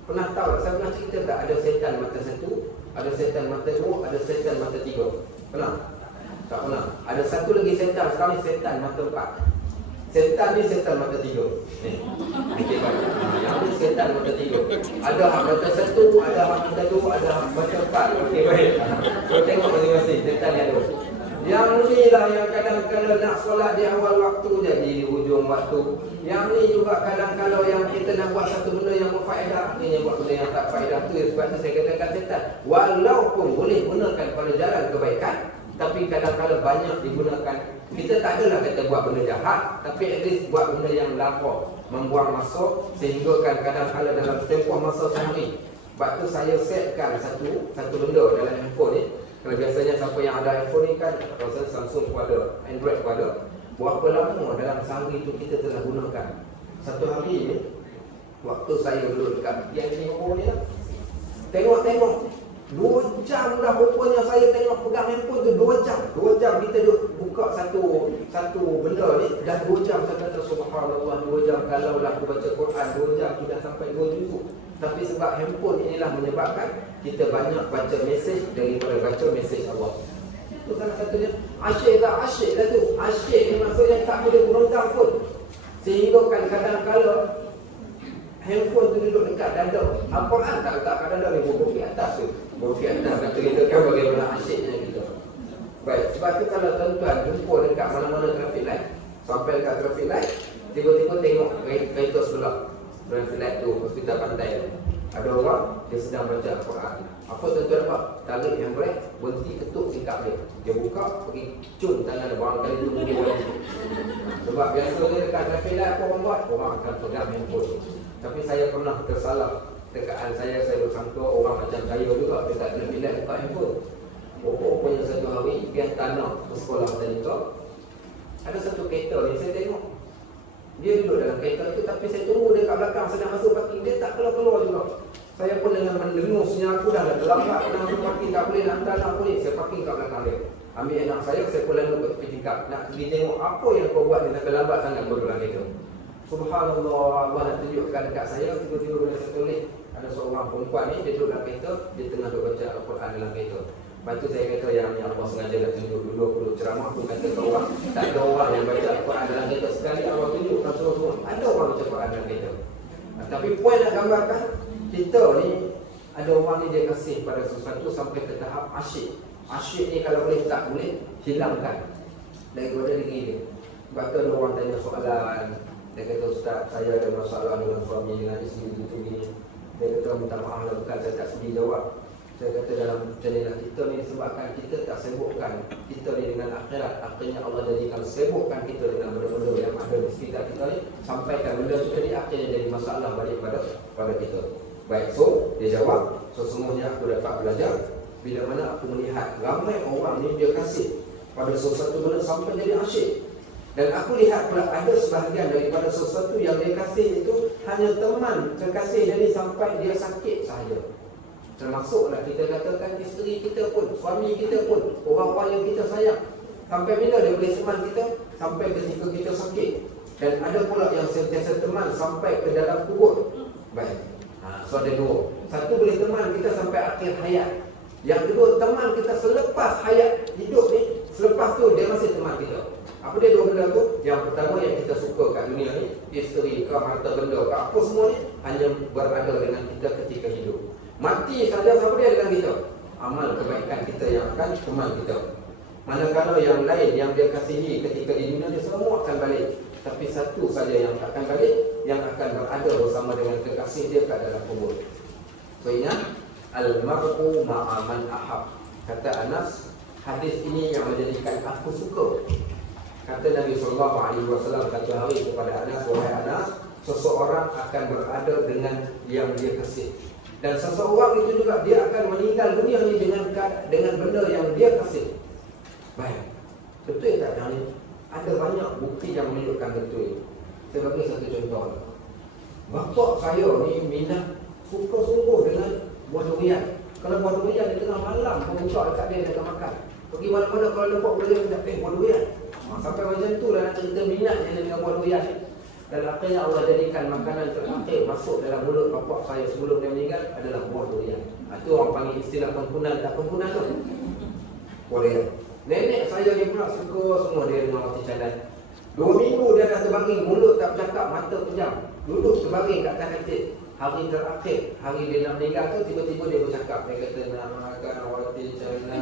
pernah tahu tak? Saya pernah cerita tak ada setan mata 1, ada setan mata 2, ada setan mata 3? Pernah? Tak pernah. Ada satu lagi setan, sekarang ni setan mata 4. Setan ni setan mata 3. Ni. Okey baik. Yang ni setan mata 3. Ada hak mata 1, ada hak mata 2, ada hak mata 4. Okey baik. So tengok masing-masing setan yang ada. Yang ni lah yang kadang-kadang nak solat di awal waktu jadi di hujung waktu. Yang ni juga kadang-kadang yang kita nak buat satu benda yang berfaedah, ni yang buat benda yang tak faedah tu. Sebab tu saya katakan setan walaupun boleh gunakan pada jalan kebaikan, tapi kadang-kadang banyak digunakan. Kita tak adalah kata buat benda jahat, tapi at least buat benda yang melampau, membuang masa, sehingga kan kadang-kadang dalam tempoh masa sehari. Sebab tu saya setkan satu benda dalam handphone ni. Kalau biasanya siapa yang ada iPhone ni kan, rasa Samsung pun ada, Android pun ada. Berapa lama dalam sehari tu kita telah gunakan? Satu hari ni, waktu saya duduk dekat yang ni ni lah, tengok 2 jam dah rupanya saya tengok pegang handphone tu 2 jam. 2 jam kita duduk buka satu benda ni dah 2 jam. Saya kata subhanallah, 2 jam kalau lah aku baca Quran 2 jam sudah sampai 2 minggu. Tapi sebab handphone inilah menyebabkan kita banyak baca mesej daripada baca mesej Allah. Itu salah satunya. Asyik tak asyik lah tu. Asyik ni maksudnya tak boleh berhentang pun. Sehingga kadang-kadang handphone tu duduk dekat dada. Al-Quran tak letak kat dada ni, buku di atas tu. Buku di atas nak ceritakan bagaimana asyiknya kita. Baik, sebab tu kalau tuan-tuan jumpa dekat mana-mana traffic light, sampai dekat traffic light, tiba-tiba tengok kereta sebelah traffic light tu, hospital pantai tu. Ada orang, dia sedang baca Al-Quran. Apa tuan-tuan dapat? Tarik handbrake, berhenti ketuk sikap dia. Dia buka, pergi cun tangan dia. Barangkali tu mungkin orang tu. Sebab biasanya dekat traffic light apa orang buat? Orang akan pegang handphone. Tapi saya pernah tersalah. Dekaan saya bersangka orang macam saya juga dekat traffic light buka handphone. Rupanya satu hari, dia tanah ke sekolah tadi tu. Ada satu kereta ni, saya tengok. Dia duduk dalam kereta tu, tapi saya tunggu dia kat belakang sedang masuk parking. Dia tak keluar-keluar juga. Saya pun dengan mendenusnya, aku dah terlambat nak masuk parking, tak boleh nak hantar nak boleh. Saya parking kat belakang dia. Ambil anak saya pun lalu ke tepi tingkap. Nak pergi tengok apa yang kau buat, dia tak terlambat sangat baru dalam kereta. Subhanallah, Allah nak tunjukkan dekat saya. Tiba-tiba bila saya tulis, ada seorang perempuan ni, dia duduk dalam kereta, dia tengah duduk baca Al-Quran dalam kereta. Lepas tu saya kata yang Allah sengaja nak tunjuk dulu aku duduk ceramah, aku kata ke orang, tak ada orang yang baca Al-Quran dalam kereta. Sekali Allah tunjukkan semua-semua, ada orang baca Al-Quran dalam kereta. Tapi poin nak gambarkan, kita ni, ada orang ni dia kasih pada sesuatu sampai ke tahap asyik. Asyik ni kalau boleh tak boleh, hilangkan daripada diri dia. Sebab tu ada orang tanya soalan, dia kata ustaz, saya ada masalah dengan suami, dengan isteri begini. Dia kata minta maaf lah, bukan saya tak sudi jawab. Saya kata dalam channel kita ni sebabkan kita tak sibukkan kita ni dengan akhirat. Akhirnya Allah jadikan sibukkan kita dengan benda-benda yang ada di sekitar kita ni, sampaikan benda itu tadi akhirnya jadi masalah balik pada kita. Baik, so dia jawab, sesungguhnya aku dapat belajar bila mana aku melihat ramai orang ni dia kasih pada sesuatu benda sampai jadi asyik. Dan aku lihat pula ada sebahagian daripada sesuatu yang dia kasih itu hanya teman kekasih dia ni sampai dia sakit sahaja. Termasuklah kita katakan isteri kita pun, suami kita pun, orang-orang yang kita sayang. Sampai bila dia boleh teman kita? Sampai ketika kita sakit. Dan ada pula yang sentiasa teman sampai ke dalam kubur. Baik, so ada dua. Satu boleh teman kita sampai akhir hayat. Yang kedua, teman kita selepas hayat hidup ni, selepas tu dia masih teman kita. Apa dia dua benda tu? Yang pertama yang kita suka kat dunia ni, isteri ke, harta benda ke, apa semua ni hanya berada dengan kita ketika hidup. Mati saja siapa dia dengan kita? Amal kebaikan kita yang akan teman kita. Manakala yang lain yang dia kasihi ketika di dunia dia semua akan balik. Tapi satu saja yang akan balik, yang akan berada bersama dengan kekasih dia kat dalam kubur. So ingat, al-mar'u ma'a man ahab. Kata Anas, hadis ini yang menjadikan aku suka. Kata Nabi SAW satu hari kepada Anas, wahai Anas, seseorang akan berada dengan yang dia kasih. Dan seseorang itu juga dia akan meninggal dunia ni dengan benda yang dia kasih. Baik, betul tak yang ni? Ada banyak bukti yang menunjukkan betul. Saya bagi satu contoh. Bapak saya ni minat suka sungguh dengan buah durian. Kalau buah durian di tengah malam pun buka dekat dia nak makan. Pergi mana-mana kalau nampak buah durian dia buah durian. Sampai macam tu lah nak cerita minatnya dengan buah durian ni. Dan akhirnya Allah jadikan makanan terakhir masuk dalam mulut bapak saya sebelum dia meninggal adalah buah durian. Itu orang panggil istilah pempunan, tak pempunan tu. Buah durian. Nenek saya ni pula suka semua dia dengan roti canai. 2 minggu dia dah terbaring, mulut tak bercakap, mata pejam. Duduk terbaring kat atas katil. Hari terakhir, hari dia nak meninggal tu, tiba-tiba dia bercakap. Dia kata nak makan roti canai.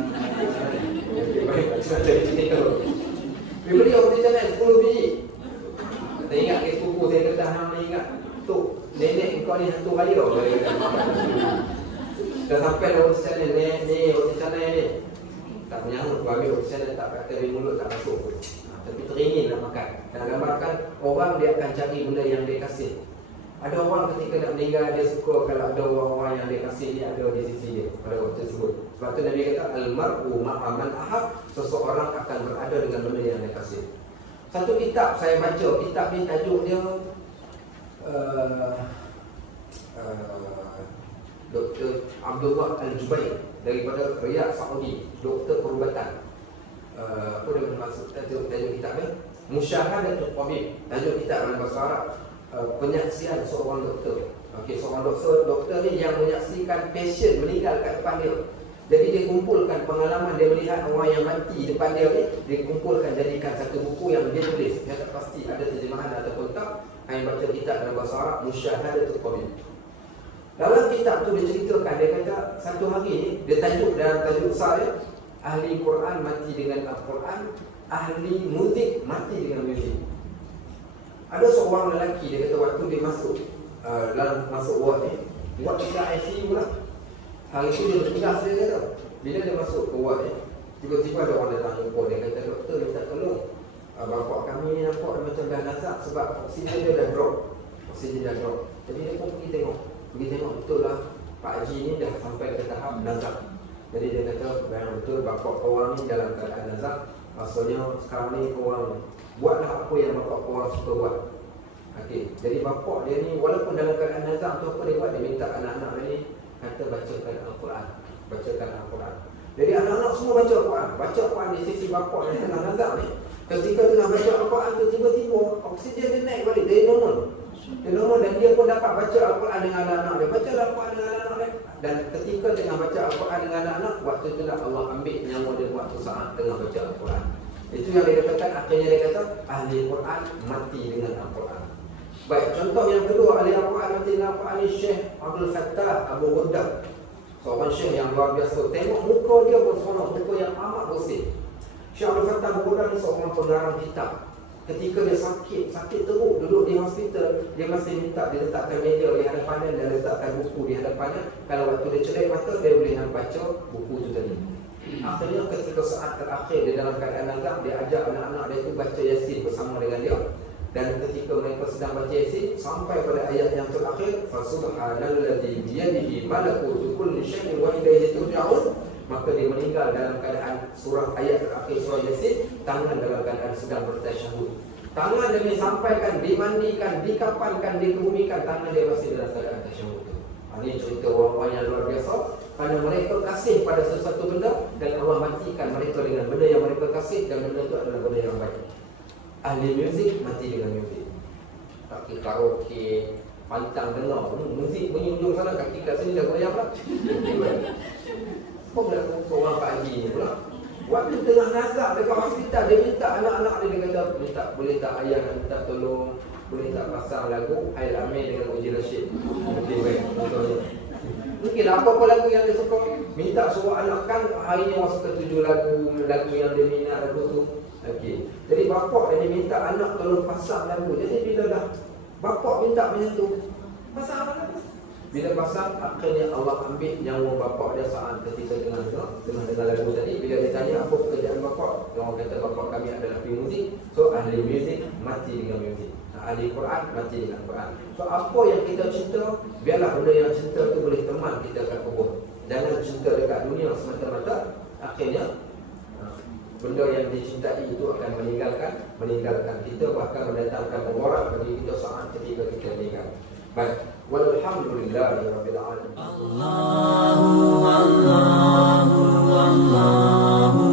Baik, macam cerita. Dia beli roti canai 10 biji. Saya ingat ke sepupu saya kata, hang ingat tu nenek kau ni hantu raya. Dah sampai dah roti canai ni roti canai ni. Tak menyangkut, aku ambil roti canai tak kata di mulut tak masuk. Tapi teringin nak makan. Dan gambarkan orang dia akan cari benda yang dia kasih. Ada orang ketika nak meninggal dia suka kalau ada orang-orang yang dia kasih ni ada di sisi dia pada waktu tersebut. Sebab tu Nabi kata al-mar'u ma'a man ahab, seseorang akan berada dengan benda yang dia kasih. Satu kitab saya baca, kitab ni tajuk dia Dr. Abdullah Al-Jubair. daripada Riyadh Saudi, doktor perubatan. Apa dia maksud tajuk kitab ni? Musyahadatul Tabib. Tajuk kitab dalam bahasa Arab, penyaksian seorang doktor. Okey, seorang doktor ni yang menyaksikan pasien meninggal kat depan dia. Jadi dia kumpulkan pengalaman dia melihat orang yang mati depan dia ni, dia kumpulkan jadikan satu buku yang dia tulis. Dia tak pasti ada terjemahan ataupun tak. Saya baca kitab dalam bahasa Arab, Musyahadatul Tabib. Dalam kitab tu dia ceritakan, dia kata satu hari ni, dia tajuk dalam tajuk besar dia, ahli Quran mati dengan Al-Quran, ahli muzik mati dengan muzik. Ada seorang lelaki, dia kata waktu dia masuk masuk ward ni, ward dekat ICU lah. Hari tu dia bertugas, dia kata bila dia masuk ke ward ni, tiba-tiba ada orang datang jumpa. Dia kata, doktor minta tolong, bapak kami ni nampak dia macam dah nazak sebab oksigen dia dah drop. Jadi dia pun pergi tengok, betul lah Pak Haji ni dah sampai ke tahap nazak. Jadi dia kata, memang betul bapak korang ni dalam keadaan nazak. Maksudnya sekarang ni korang buatlah apa yang bapak korang suka buat. Okey, jadi bapak dia ni walaupun dalam keadaan nazak tu, apa dia buat? Dia minta anak-anak dia ni kata bacakan Al-Quran. Jadi anak-anak semua baca Al-Quran di sisi bapak yang tengah nazak ni. Ketika tengah baca Al-Quran tu, tiba-tiba oksigen dia naik balik, dia normal, dan dia pun dapat baca Al-Quran dengan anak-anak dia. Baca Al-Quran dengan anak-anak dia. Dan ketika tengah baca Al-Quran dengan anak-anak, waktu tu lah Allah ambil nyawa dia waktu saat tengah baca Al-Quran. Itu yang dia katakan, akhirnya dia kata ahli Quran mati dengan Al-Quran. Baik, contoh yang kedua ahli Al-Quran mati dengan Al-Quran ni Syekh Abdul Fattah Abu Ghuddah, seorang syekh yang luar biasa. Tengok muka dia berseronok, muka yang amat bersih. Syekh Abdul Fattah Abu Ghuddah ni seorang pengarang kitab. Ketika dia sakit teruk, duduk di hospital, dia masih minta diletakkan meja di hadapannya dan letakkan buku di hadapannya. Kalau waktu dia celik mata, dia boleh nak baca buku tu tadi. Akhirnya ketika saat terakhir dia dalam keadaan nazak, dia ajak anak-anak dia tu baca Yasin bersama dengan dia. Dan ketika mereka sedang baca Yasin, sampai pada ayat yang terakhir, Fasubhanalladzi biyadihi malakutu kulli syai'in wa ilaihi turja'un, maka dia meninggal dalam keadaan surah ayat terakhir surah Yasin, tangan dalam keadaan sedang bertasyahud. Tangan dia disampaikan, dimandikan, dikapankan, dikebumikan, tangan dia masih dalam keadaan tasyahud. Ini cerita orang-orang yang luar biasa, kerana mereka kasih pada sesuatu benda dan Allah matikan mereka dengan benda yang mereka kasih, dan benda itu adalah benda yang baik. Ahli muzik mati dengan muzik. Kaki karaoke, pantang dengar muzik bunyi ujung sana, kaki kat sini dah goyang lah. Apa berlaku seorang Pak Haji ni pula? Waktu tengah nazak dekat hospital, dia minta anak-anak dia kata, minta, boleh tak ayah nak minta tolong, boleh tak pasang lagu Ail Amir dengan Uji Rashid. Okey, baik, contohnya. Mungkin apa-apa lagu yang dia suka, minta suruh anak, kan hari ni orang suka 7 lagu yang dia minat lagu tu. Okey, jadi bapak dia minta anak tolong pasang lagu. Jadi bila dah bapak minta macam tu, pasang lagu. Bila pasang, akhirnya Allah ambil nyawa bapak dia saat ketika dengar lagu tadi. Bila dia tanya apa pekerjaan bapak, orang kata bapak kami adalah ahli muzik. So ahli muzik mati dengan muzik, ahli Quran mati dengan Quran. So apa yang kita cinta, biarlah benda yang cinta tu boleh teman kita kat kubur. Jangan cinta dekat dunia semata-mata, akhirnya benda yang dicintai itu akan meninggalkan kita, bahkan mendatangkan mudarat bagi kita saat ketika kita meninggal. Baik, walhamdulillahirabbil alamin. Allahu Allahu Allahu